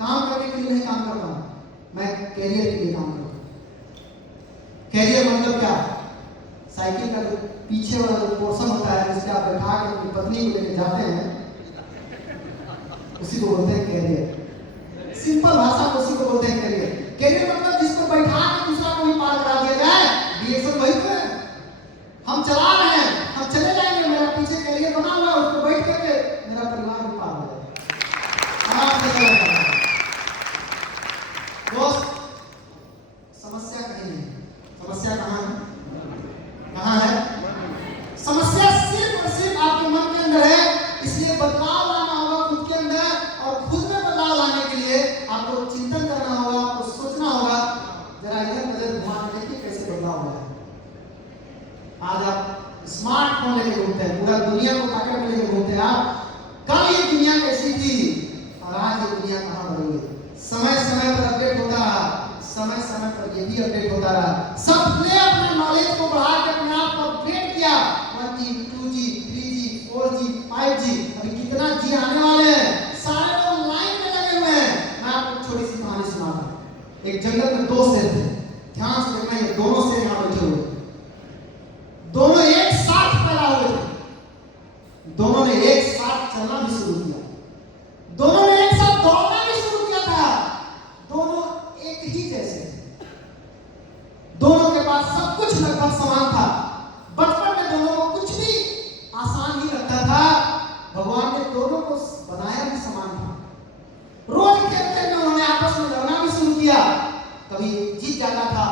काम करने के लिए नहीं काम करता हूं, मैं कैरियर के लिए काम करता हूं। कैरियर मतलब क्या? साइकिल का जो पीछे वाला जो पोर्शन होता है जिससे आप बैठा के अपनी पत्नी को लेकर जाते हैं, उसी को बोलते हैं कैरियर। सिंपल भाषा में उसी को बोलते हैं कैरियर। कैरियर मतलब जिसको बैठा के दूसरा को भी पार करा दिया जाए, डिएक्शन वही तो है। हम चला रहे हैं, हम चले जाएंगे, मेरा पीछे कैरियर बना हुआ है, उसको बैठ करके मेरा परिवार भी पार हो जाएगा, आराम से चला जाएगा। दोस्त, समस्या कहीं नहीं, समस्या कहां है? कहां है समस्या? सिर्फ और सिर्फ आपके मन के अंदर है। इसलिए बदलाव लाना होगा खुद के अंदर, और खुद में बदलाव लाने के लिए आपको चिंतन करना होगा, आपको सोचना होगा। जरा इधर नजर घुमा के देखिए कैसे बदलाव हो रहा है। आज आप स्मार्टफोन लेके घूमते हैं, पूरा दुनिया को पकड़ में लेके घूमते हैं आप। कल ये दुनिया कैसी थी और आज ये दुनिया कहां बढ़ गई? समय समय पर अपडेट होता रहा, समय समय पर ये भी अपडेट होता रहा। सबने अपना नॉलेज को बढ़ा के अपने आप को अपडेट किया। 1G, 2G, 3G, 4G, 5G, अभी कितना जी आने वाले हैं। सारे लोग लाइन में लगे हुए हैं। मैं आपको छोटी सी कहानी सुनाता हूं। एक जंगल में 2 शेर थे, ध्यान से देखना, ये दोनों शेर यहां बैठे हुए, दोनों एक साथ पैदा हुए थे। दोनों ने एक साथ चलना भी शुरू किया, दोनों ने एक साथ दौड़ना भी शुरू किया था। दोनों एक ही जैसे थे, दोनों के पास सब कुछ लगभग समान था। बचपन में दोनों को कुछ भी आसान ही लगता था। भगवान ने दोनों को बनाया भी समान था। रोज खेलते में उन्होंने आपस में लड़ना भी शुरू किया। कभी जीत जाता था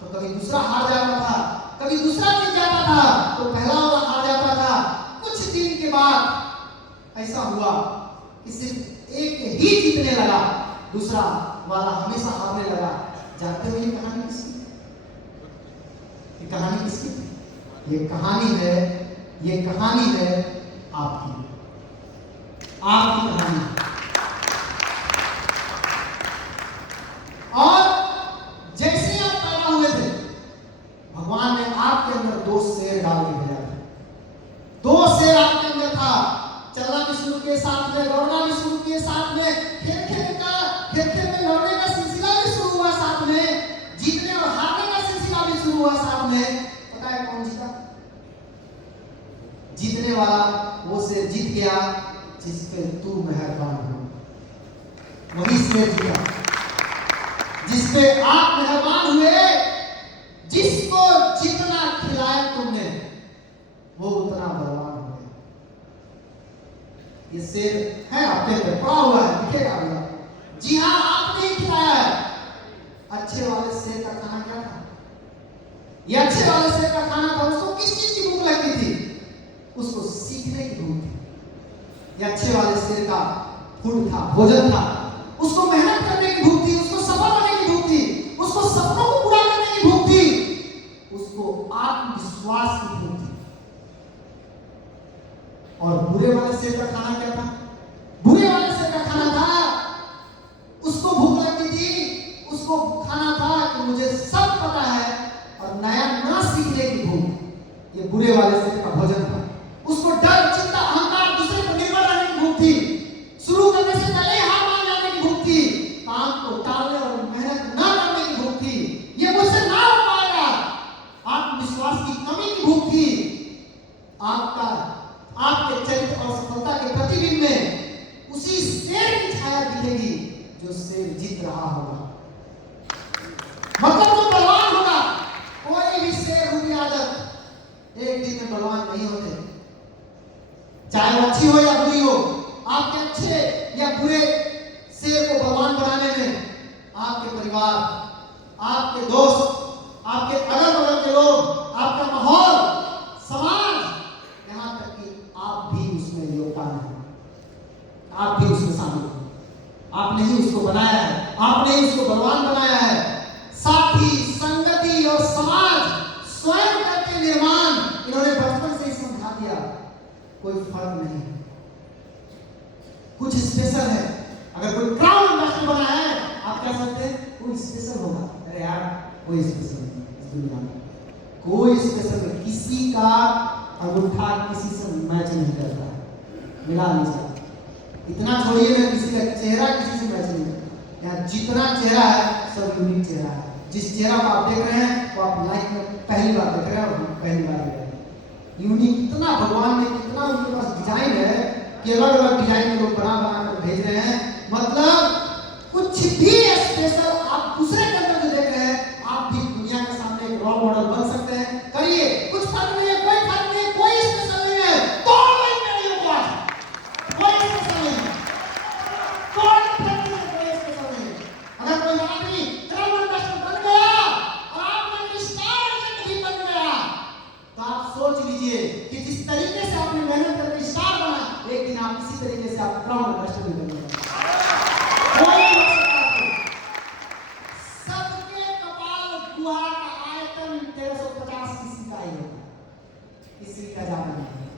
तो कभी दूसरा हार जाता था, कभी दूसरा जीत जाता था तो पहला वाला हार जाता था। कुछ दिन के बाद ऐसा हुआ कि सिर्फ एक ही जीतने लगा, दूसरा वाला हमेशा हारने लगा। जानते हो ये कहानी किसकी? ये कहानी किसकी? ये कहानी है, ये कहानी है आपकी, आपकी कहानी। और जैसे ही आप पैदा हुए थे, भगवान ने आपके अंदर 2 शेर डाल के भेजा था। 2 शेर आपके अंदर था। चलना भी शुरू किए साथ में, दौड़ना भी शुरू किए साथ में, खेल में लड़ने का सिलसिला भी शुरू हुआ साथ में, जीतने और हारने का सिलसिला भी शुरू हुआ साथ में। पता है कौन जीता? जीतने वाला वो शेर जीत गया जिस पे तू मेहरबान हो। वही शेर जीता जिस पे आप मेहरबान हुए। जिसको जितना खिलाया तुमने वो उतना बलवान हो गया। ये शेर है आपके अंदर पड़ा हुआ है, दिखेगा आपको। जी हाँ, आपने ही खिलाया, वाले शेर का खाना था, उसको किस चीज की भूख लगती थी? उसको सीखने की भूख थी। ये अच्छे वाले शेर का फूड था, भोजन था। उसको मेहनत करने की भूख थी, उसको सफल होने की भूख थी, उसको सपनों को पूरा करने की भूख थी, उसको आत्मविश्वास की भूख थी। और बुरे वाले शेर का खाना क्या था? बुरे वाले शेर का खाना था, उसको भूख लगती थी, उसको खाना था कि मुझे सब पता है और नया ना सीखने की भूख। ये बुरे वाले शेर का भोजन था। उसको डर, चिंता, अहंकार, दूसरे पर निर्भर रहने की भूख थी, शुरू करने से पहले हार मान जाने की भूख थी, काम को टालने और मेहनत ना करने की भूख थी, ये मुझसे ना हो पाएगा, आत्मविश्वास की कमी की भूख थी। आपके चरित्र और सफलता के प्रतिबिंब में उसी शेर की छाया दिखेगी जो शेर जीत रहा होगा। मतलब जो बलवान होगा। कोई भी शेर रूपी आदत एक दिन में बलवान नहीं होते, चाहे वो अच्छी हो या बुरी हो। आपके अच्छे या बुरे शेर को बलवान बनाने में आपके परिवार, आपके दोस्त, आपके अगल बगल के लोग, आपका माहौल, समाज, यहाँ तक कि आप भी उसमें योगदान है। आप भी उसमें शामिल हो। आपने ही उसको बनाया है, आपने ही उसको बलवान बनाया है। साथी, संगति और समाज स्वयं करके निर्माण, इन्होंने बचपन से ही समझा दिया। कोई फर्क नहीं, कुछ स्पेशल है। अगर कोई क्राउन एम्बेसडर बना है, आप कह सकते हैं कोई स्पेशल होगा। अरे यार, कोई स्पेशल नहीं इस दुनिया में, कोई स्पेशल नहीं। किसी का अंगूठा किसी से मैच नहीं करता है, मिला लीजिए। इतना छोड़िए ना, किसी का चेहरा किसी से मैच नहीं करता। यहाँ जितना चेहरा है सब यूनिक चेहरा है। जिस चेहरा को आप देख रहे हैं वो आप लाइफ में पहली बार देख रहे हैं और पहली बार देख रहे हैं। यूनिक इतना भगवान ने कितना उनके पास डिजाइन है कि अलग अलग डिजाइन में लोग बना बना कर भेज रहे हैं। मतलब कुछ भी स्पेशल आप दूसरे के अंदर जो देख रहे हैं, आप भी दुनिया के सामने एक रोल मॉडल बन सकते हैं। करिए, कुछ फर्क नहीं है, कोई फर्क नहीं है, कोई स्पेशल नहीं है। कौन कोई नहीं होगा, कोई स्पेशल नहीं है, कोई फर्क नहीं है, कोई स्पेशल नहीं है। अगर कोई आदमी क्राउन एम्बेसडर बन गया और आपने स्टार एजेंट भी बन गया, तो आप सोच लीजिए कि जिस तरीके से आपने मेहनत करके स्टार बना, एक दिन आप इसी तरीके से आप क्राउन एम्बेसडर भी बन जाएंगे। सबके कपाल गुहा का आयतन 1350 सीसी का ही होगा, किसी का ज्यादा नहीं,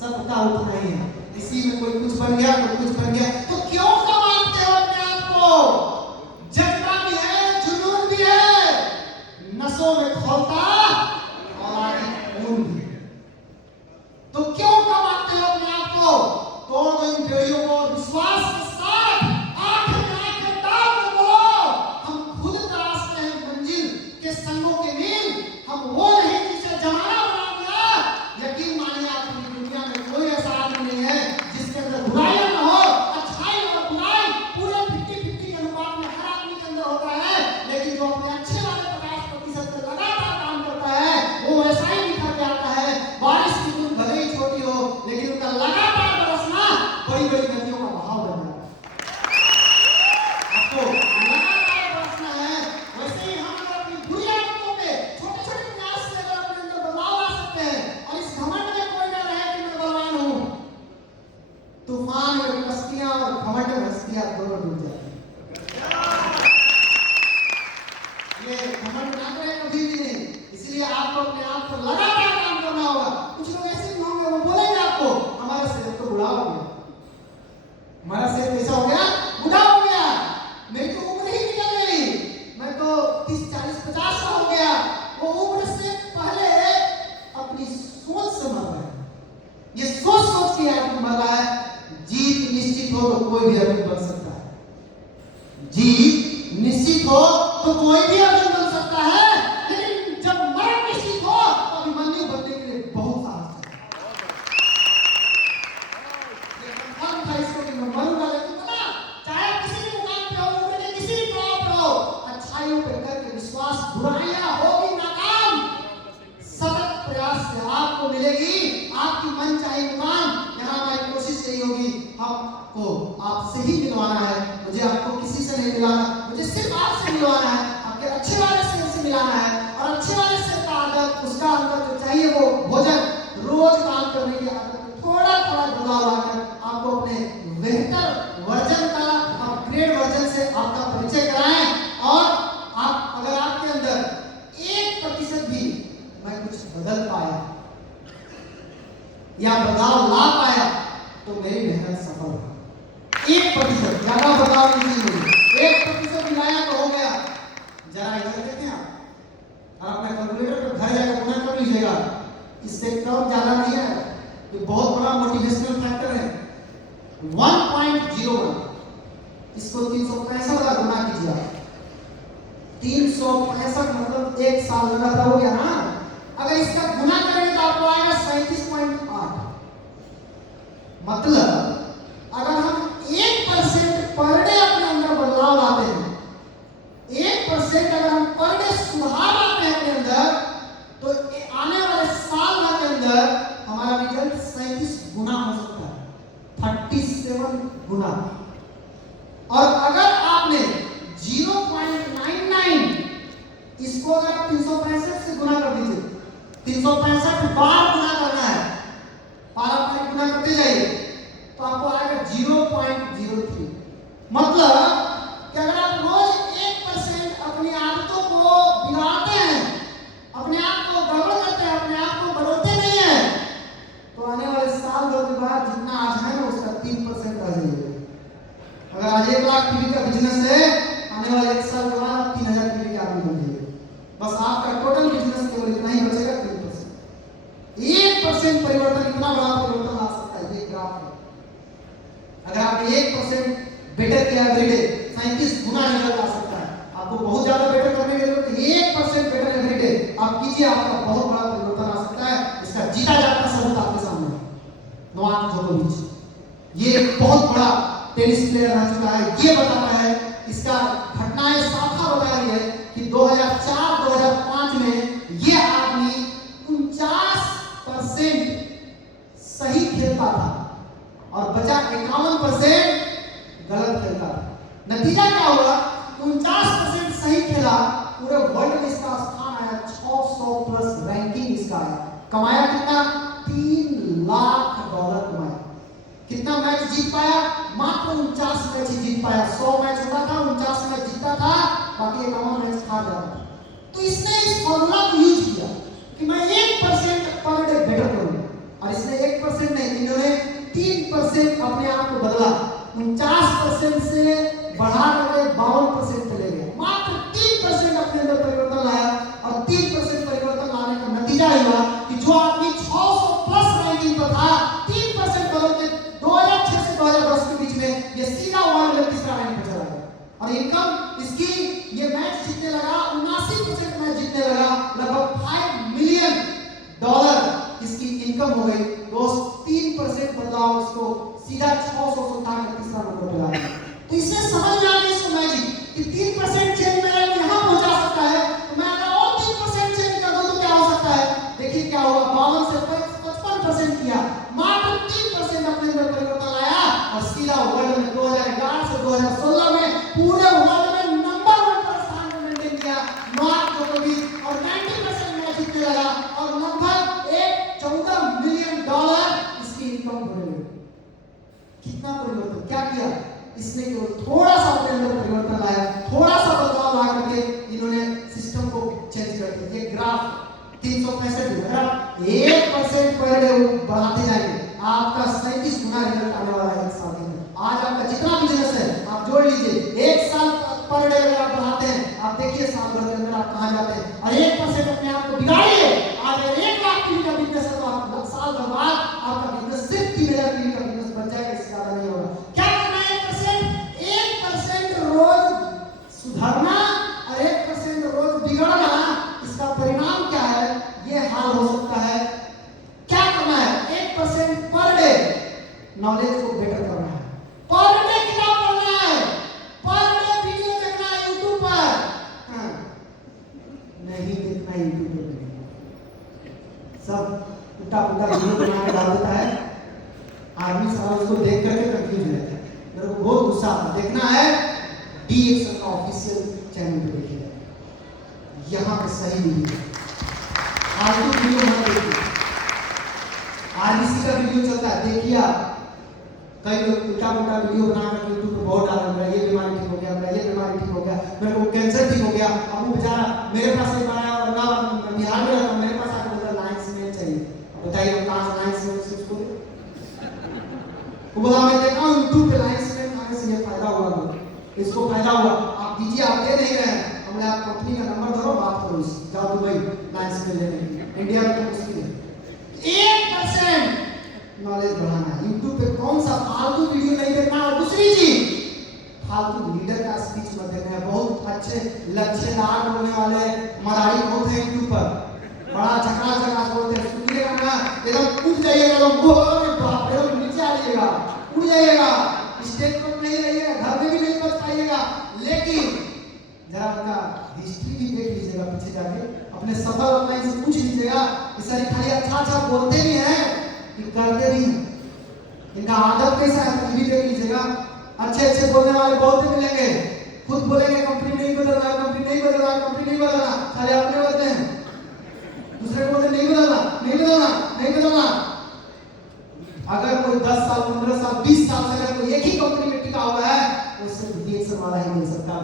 सबका उतना ही है। इसी में कोई कुछ बन गया, कोई कुछ बन गया, तो क्यों कमाते हो अपने आप को? जज्बा भी है, जुनून भी है, नसों में खौलता और आगे खून भी है, तो क्यों कमाते हो अपने आप को? तोड़ दो इन बेड़ियों को, विश्वास के साथ आंख में आंख डाल दो। हम खुद तराशते हैं मंजिल के संगों के मील, हम वो नहीं जिसे जमाना बना दिया। यकीन मानिए, आप पूरी दुनिया में कोई ऐसा आदमी नहीं है जिसके अंदर बुराई न हो। अच्छाई और बुराई पूरे 50-50 के अनुपात में हर आदमी के अंदर होता है, लेकिन जो अपने अच्छे वाले 50% पे लगातार काम करता है, वो वैसा ही निखर के आता है। बारिश की बूंद भले ही छोटी हो, लेकिन उनका लगातार बरसना बड़ी बड़ी नदियों का बहाव बन जाता है। आपको लगातार बरसना है। वैसे ही हम अगर अपनी बुरी आदतों पे छोटे छोटे प्रयास से अगर अपने अंदर बदलाव ला सकते हैं और इस घमंड में कोई ना रहे कि मैं बलवान हूं, तूफान में कश्तियां और घमंड में हस्तियां दोनों डूब जाती हैं। ये घमंड ना करें कभी भी नहीं। इसलिए आपको अपने आप पर लगातार काम करना होगा। कुछ लोग ऐसे भी होंगे, वो बोलेंगे आपको, हमारा शरीर तो बुढ़ा हो गया, हमारा शरीर कैसा हो गया, बुढ़ा हो गया, मेरी तो उम्र ही निकल गई, मैं तो 30, 40, 50 का हो गया। वो उम्र से पहले अपनी सोच से मर रहा है। ये सोच सोच के आदमी मर रहा है। जीत निश्चित हो तो कोई भी आदमी बन सकता है। जीत निश्चित हो तो कोई भी आदमी बन सकता है, लेकिन जब मरण निश्चित हो तो अभिमन्यु बनने के लिए बहुत साहस चाहिए। ये कंफर्म था इसको कि मैं मरूंगा, लेकिन पता, चाहे किसी भी मुकाम पे हो, उम्र के किसी भी पड़ाव पे हो, अच्छाइयों पे करके विश्वास, बुराइयां होगी नाकाम, सतत प्रयास से आपको मिलेगी आपकी मनचाही मुकाम। यहाँ हमारी कोशिश यही होगी, आपको आपसे ही मिलवाना है। मुझे आपको किसी से नहीं मिलाना, मुझे सिर्फ आपसे मिलवाना है, आपके अच्छे वाले से मिलाना है। और अच्छे वाले से का आदत उसका अंदर जो चाहिए वो भोजन रोज काम करने की आदत में थोड़ा थोड़ा बदलाव लाकर आपको अपने बेहतर वर्जन का अपग्रेड वर्जन से आपका परिचय कराएं। और आप अगर आपके अंदर 1% भी मैं कुछ बदल पाया या बदलाव ला पाया तो मेरी मेहनत सफल है। 1% ज्यादा बदलाव नहीं चाहिए, 1% भी लाया तो हो गया। जरा इधर देखें आप और अपने कैलकुलेटर पे घर जाकर गुना कर लीजिएगा, इससे कम ज्यादा नहीं है। ये बहुत बड़ा मोटिवेशनल फैक्टर है। 1.01 इसको 365 का गुना कीजिए। 365 मतलब एक साल लगातार हो गया ना। अगर इसका गुना करेंगे तो आपको आएगा 37.8। मतलब अगर हम 1% पर डे अपने अंदर बदलाव लाते हैं, 1% अगर हम पर डे सुधार लाते हैं अपने अंदर, तो आने वाले साल के अंदर हमारा रिजल्ट 37 गुना हो सकता है, 37 गुना। और अगर आपने 0.99 इसको अगर 365 से गुना कर दीजिए, 365 बार गुना करना है, पारंपरिक गुना करते जाइए तो आपको आएगा 0.03। मतलब कि अगर आप रोज 1% अपनी आदतों को बिगाड़ते हैं, अपने आप को गड़बड़ करते हैं, अपने आप को बढ़ोते नहीं है, तो आने वाले साल भर के बाद जितना आज है ना उसका 3% आ जाएगा। अगर आज 1 लाख पीवी का बिजनेस है, आने वाले 1 साल के बाद 3000 पीवी का आदमी बन जाएगा। बस आपका टोटल बिजनेस केवल इतना ही बचेगा, 3%। 1% परिवर्तन इतना बड़ा परिवर्तन ला सकता है, ये ग्राफ है। अगर आपने 1% बेटर किया एवरीडे, 37 गुना रिजल्ट आ सकता है। आपको बहुत ज्यादा बेटर करने की जरूरत है, 1% बेटर एवरीडे आप कीजिए, आपका बहुत बड़ा परिवर्तन आ सकता है। इसका जीता जागता सबूत आपके सामने है। नोवाक जोकोविच ये बहुत बड़ा टेनिस प्लेयर रह चुका है, ये बताता है, इसका घटनाएं साफ बता रही है कि 2004-2005 में ये आदमी 49% सही खेलता था और बचा 51% गलत खेलता था। नतीजा क्या हुआ? 49% सही खेला, पूरे वर्ल्ड में इसका स्थान आया, 600 प्लस रैंकिंग इसका आया। कमाया कितना? $3 लाख कमाया। कितना मैच जीत पाया? मात्र 49 मैच ही जीत पाया। 100 मैच होता था, 49 मैच जीतता था, बाकी 51 मैच हार जाता था। तो इसने इस फॉर्मूला को यूज किया कि मैं 1% पर डे बेटर करूं, और इसने 1% नहीं, इन्होंने 3% अपने आप को बदला। 49% से बढ़ा करके 52% चले गए। मात्र 3% अपने अंदर परिवर्तन लाया, और 3% परिवर्तन लाने का नतीजा हुआ कि जो आदमी 600 प्लस रैंकिंग पर था, 3% बदल के 2006 से 2010 के बीच में ये सीधा वर्ल्ड में तीसरा रैंक पर चला गया। और इनकम इसकी, ये मैच जीतने लगा, 79% मैच जीतने लगा, लगभग $5 मिलियन इसकी इनकम हो गई। दोस्त 3% बदलाव इसको सीधा 600 से उठा कर तीसरा नंबर पे लाया। तो इससे समझ में आ गया इसको मैजिक कि 3% चेंज मेरे को यहाँ पहुंचा सकता है, तो मैं अगर और 3% चेंज कर दूं तो क्या हो सकता है? देखिए क्या हुआ, 52 से 55% किया, मात्र 3% अपने अंदर परिवर्तन लाया, और सीधा वर्ल्ड में 2011 से 2016 में पूरे वर्ल्ड में नंबर 1 पर स्थान मेंटेन किया नोवाक जोकोविच, और 90% मैच जीतने लगा, और लगभग $14 मिलियन इसकी इनकम होने लगी। कितना परिवर्तन, क्या किया इसने? केवल थोड़ा सा अपने अंदर परिवर्तन लाया, थोड़ा सा बदलाव ला करके इन्होंने सिस्टम को चेंज कर दिया। ये ग्राफ 365 अगर 1% पर डे बढ़ाते जाएंगे, आपका 37 गुना रिजल्ट आने वाला है 1 साल के अंदर। आज आपका जितना बिजनेस है आप जोड़ लीजिए, 1 साल पर डे अगर आप बढ़ाते हैं, आप देखिए साल भर के अंदर आप कहां जाते हैं। और 1% अपने आप को बिगाड़िए। आज 1 लाख का बिजनेस है तो आप साल भर बाद आपका बिजनेस सिर्फ 3000 का बिजनेस बन जाएगा, इससे ज्यादा नहीं होगा। क्या करना है? 1% रोज सुधारना और 1% रोज बिगड़ना, इसका परिणाम क्या है? ये हाल हो सकता है। क्या करना है? 1% पर डे नॉलेज को बेटर करना है, पर डे किताब पढ़ना है, पर डे वीडियो देखना है YouTube पर। नहीं देखना YouTube पर, सब उल्टा पुल्टा वीडियो बना के डाल देता है, आदमी सारा उसको देख करके कंफ्यूज हो जाता है। मेरे को बहुत गुस्सा आता है। देखना है DXN का ऑफिशियल चैनल पे देखिएगा, यहाँ पे सही वीडियो। फालतू वीडियो मत देखिए। आरबीसी का वीडियो चलता है, देखिए आप। कई लोग उल्टा पुल्टा वीडियो बनाकर यूट्यूब पे बहुत डाल रहे हैं, ये बीमारी ठीक हो गया, मेरा ये बीमारी ठीक हो गया, मेरे को कैंसर ठीक हो गया। अब वो बेचारा मेरे पास नहीं बनाया और ना बिहार में रहता, मेरे पास आकर बोला लाइन सीमेंट चाहिए। बताइए हम कहाँ से लाइन सीमेंट से उसको वो बोला मैं देखा हूँ यूट्यूब पे लाइन सीमेंट खाने से ये फायदा हुआ, इसको फायदा हुआ, आप दीजिए, आप दे नहीं रहे हैं। हमने आप कंपनी का नंबर दो, बात करो, जाओ दुबई लाइन सीमेंट लेने। इंडिया में तो मुश्किल है। 1% नॉलेज बढ़ाना है। यूट्यूब पे कौन सा फालतू वीडियो नहीं देखना। और दूसरी चीज, फालतू लीडर का स्पीच मत देखना है। बहुत अच्छे लच्छेदार बोलने वाले मराठी बहुत हैं यूट्यूब पर, बड़ा झकास बोलते हैं, सुनिएगा ना एकदम उठ जाइएगा, बाप रे नीचे आ जाइएगा, उड़ जाइएगा, स्टेज पर नहीं रहिएगा, घर में भी नहीं बच पाइएगा। लेकिन जरा उनका हिस्ट्री भी देख लीजिएगा, पीछे जाके अपने सफल ऑनलाइन से पूछ लीजिएगा। इस सारी खाली अच्छा बोलते भी हैं, करते भी हैं, इनका आदत कैसा है भी देख लीजिएगा। अच्छे बोलने वाले बहुत मिलेंगे, खुद बोलेंगे कंपनी नहीं बदल रहा, कंपनी नहीं बदल रहा, कंपनी नहीं बदल रहा, खाली अपने बोलते हैं, दूसरे को बोलते नहीं बदलना, नहीं बदलना, नहीं बदलना। अगर कोई 10 साल 15 साल 20 साल से अगर कोई एक ही कंपनी में टिका हुआ है, वो सिर्फ DXM वाला ही मिल सकता है।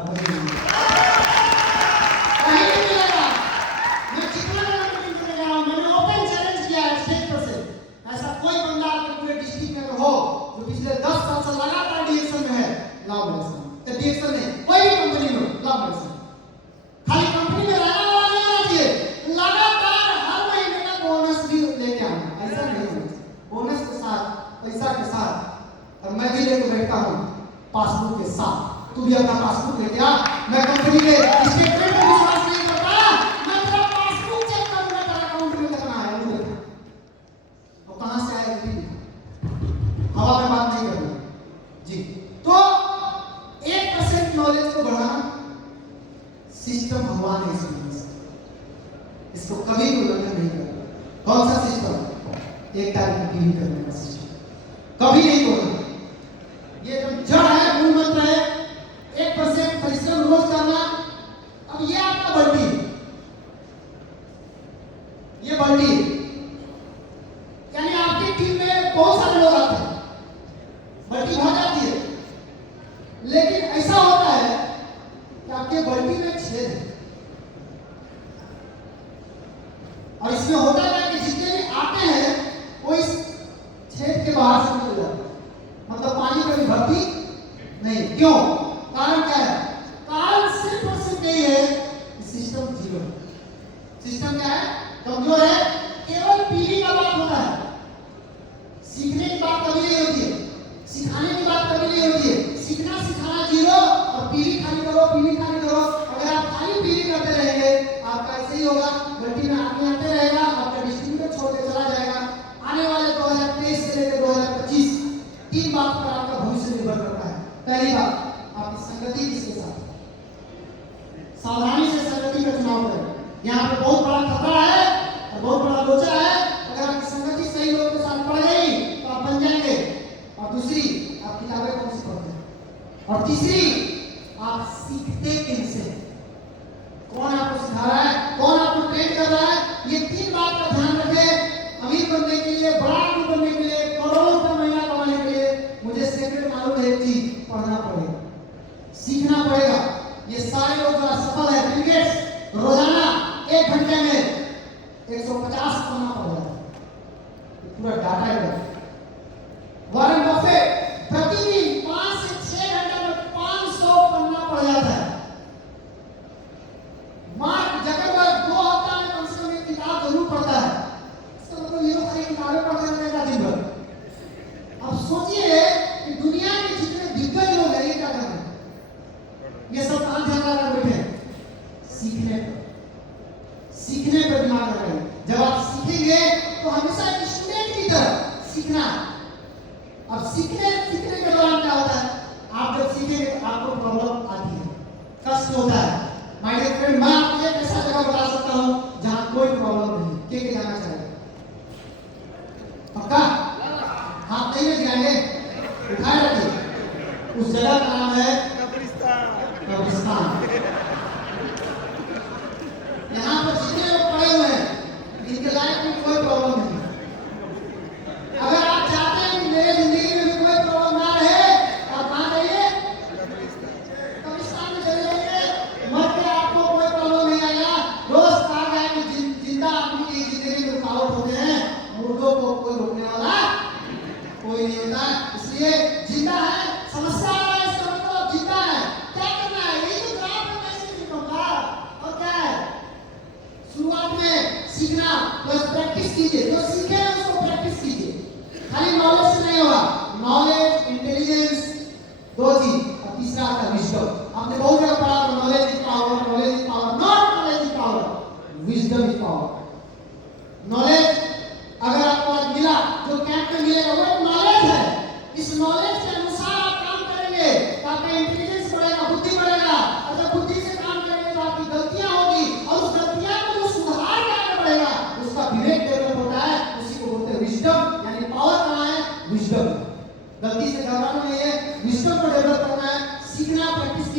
ऐसा कोई बंदा आपके पूरे डिस्ट्रिक्ट में हो जो पिछले 10 साल से लगातार DXM में है, लाओ मेरे सामने। तो DXM में कोई भी कंपनी में लाओ मेरे सामने। खाली कंपनी में रहने वाला नहीं होना चाहिए, लगातार हर महीने का बोनस भी लेके आना। ऐसा नहीं होना चाहिए, बोनस के साथ, पैसा के साथ। और मैं भी लेके बैठता हूँ पासबुक के साथ, तू भी अपना पासबुक लेके आ। मैं कंपनी के स्टेटमेंट पर विश्वास नहीं करता, मैं तेरा पासबुक चेक करूंगा, तेरा अकाउंट में कितना है वो देखो, कहां से आया ये हवा में बात नहीं करनी जी। तो 1% नॉलेज को बढ़ाना, सिस्टम भगवान है इसको कभी भी उल्लंघन नहीं करना। कौन सा सिस्टम? 1 तारीख की करने का सिस्टम कभी नहीं होगा। ये तो जड़ है, मूल मंत्र है, 1% परिश्रम रोज करना। अब ये आपका बल्टी, ये बल्टी यानी आपकी टीम में बहुत सारे लोग आते हैं, बल्टी भर जाती है, लेकिन ऐसा होता है कि आपके बल्टी में छेद है, और इसमें होता है कि जितने भी आते हैं वो इस छेद के बाहर से निकल जाते हैं, मतलब पानी कभी भर्ती नहीं। क्यों? कारण क्या है? कारण सिर्फ और सिर्फ यही है, सिस्टम जीरो है। सिस्टम क्या है? कमजोर है। केवल पीढ़ी का बात होता है, सीखने की बात कभी नहीं होती है, सिखाने की बात कभी नहीं होती है। सीखना सिखाना जीरो, और पीढ़ी खाली करो, पीढ़ी खाली करो। अगर आप खाली पीढ़ी करते रहेंगे, आपका ऐसे ही होगा, गलती में आदमी आते रहेगा, आपका डिस्ट्रीब्यूटर छोड़ के चला जाएगा। आने वाले 2023 से लेकर 2025 3 बात पर आपका भविष्य निर्भर करता है। पहली बात, आपकी संगति किसके साथ। सावधानी से संगति का चुनाव करें, यहाँ पे बहुत बड़ा खतरा है और बहुत बड़ा लोचा है। अगर आपकी संगति सही लोगों के साथ पड़ गई तो आप बन जाएंगे। और दूसरी, आप किताबें कौन सी पढ़ते हैं, और तीसरी, आप सीखते किनसे, कौन आपको सिखा रहा है, कौन आपको ट्रेन कर रहा है। ये 3 बात का ध्यान रखें। अमीर बनने के लिए, बड़ा आदमी बनने के लिए, करोड़ों रुपए महीना कमाने के लिए मुझे सेक्रेट मालूम है, एक चीज पढ़ना पड़ेगा, सीखना पड़ेगा। ये सारे लोग जो सफल है, बिल गेट्स रोजाना 1 घंटे में 150 पढ़ना पड़ जाता है, पूरा डाटा है। वॉरेन बफेट प्रतिदिन 5 से 6 घंटे में 500 पढ़ना पड़ जाता है। मार्क जकरबर्ग 2 हफ्ता में कम से कम एक किताब जरूर पढ़ता है। इसका मतलब ये लोग खाली किताबें पढ़ते रहेगा दिन भर। अब सोचिए कि दुनिया के जितने दिग्गज लोग हैं, ये क्या कर रहे हैं, ये सब कहां ध्यान लगा बैठे हैं, सीखने पर दिमाग लगाइए। जब आप सीखेंगे तो हमेशा एक स्टूडेंट की तरह सीखना। अब सीखने के दौरान क्या होता है, आप जब सीखेंगे तो आपको प्रॉब्लम आती है, कष्ट होता है। माय डियर फ्रेंड, मैं आपको एक ऐसा जगह बता सकता हूं जहां कोई प्रॉब्लम नहीं। के जाना चाहिए? पक्का? हाथ नहीं दिखाएंगे, उठाए रखिए। उस जगह का नाम है कब्रिस्तान। यहाँ पर जितने लोग पड़े हुए हैं,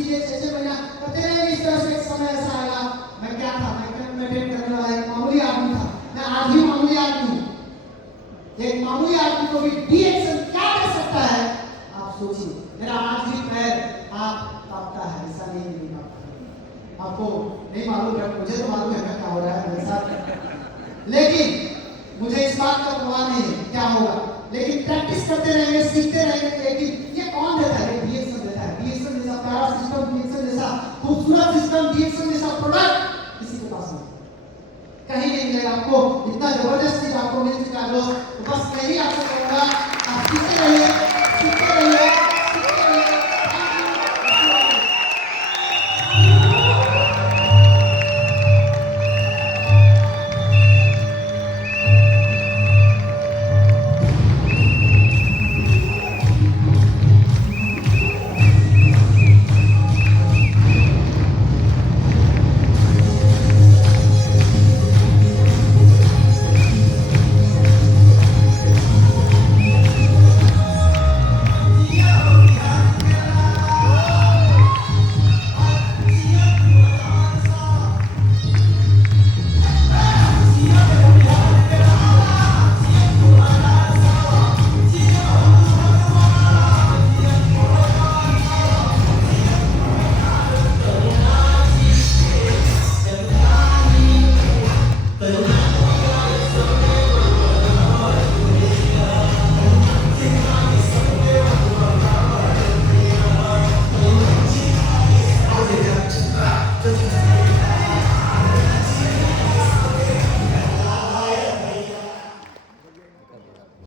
कीजिए, 6 महीना करते रहेंगे। इस तरह से एक समय ऐसा आएगा। मैं क्या था, मैं मेडिटेट करने वाला एक मामूली आदमी था। मैं आज भी मामूली आदमी हूँ। एक मामूली आदमी को भी डीएक्शन क्या कर सकता है, आप सोचिए। मेरा आज भी पैर हाथ कांपता है, ऐसा नहीं कांपता। आपको नहीं मालूम है, मुझे तो मालूम है क्या हो रहा है मेरे साथ, लेकिन मुझे इस बात का परवाह नहीं है क्या होगा। लेकिन प्रैक्टिस करते रहेंगे, सीखते रहेंगे। लेकिन ये कौन देता है? डीएक्शन देता है। डीएक्शन जैसा प्यारा सिस्टम, डीएक्शन जैसा खूबसूरत सिस्टम, डीएक्शन जैसा प्रोडक्ट किसी के पास नहीं, कहीं नहीं मिलेगा आपको। इतना जबरदस्त चीज आपको मिल चुका है दोस्त। तो बस यही आपको कहूंगा, आप सीखते रहिए।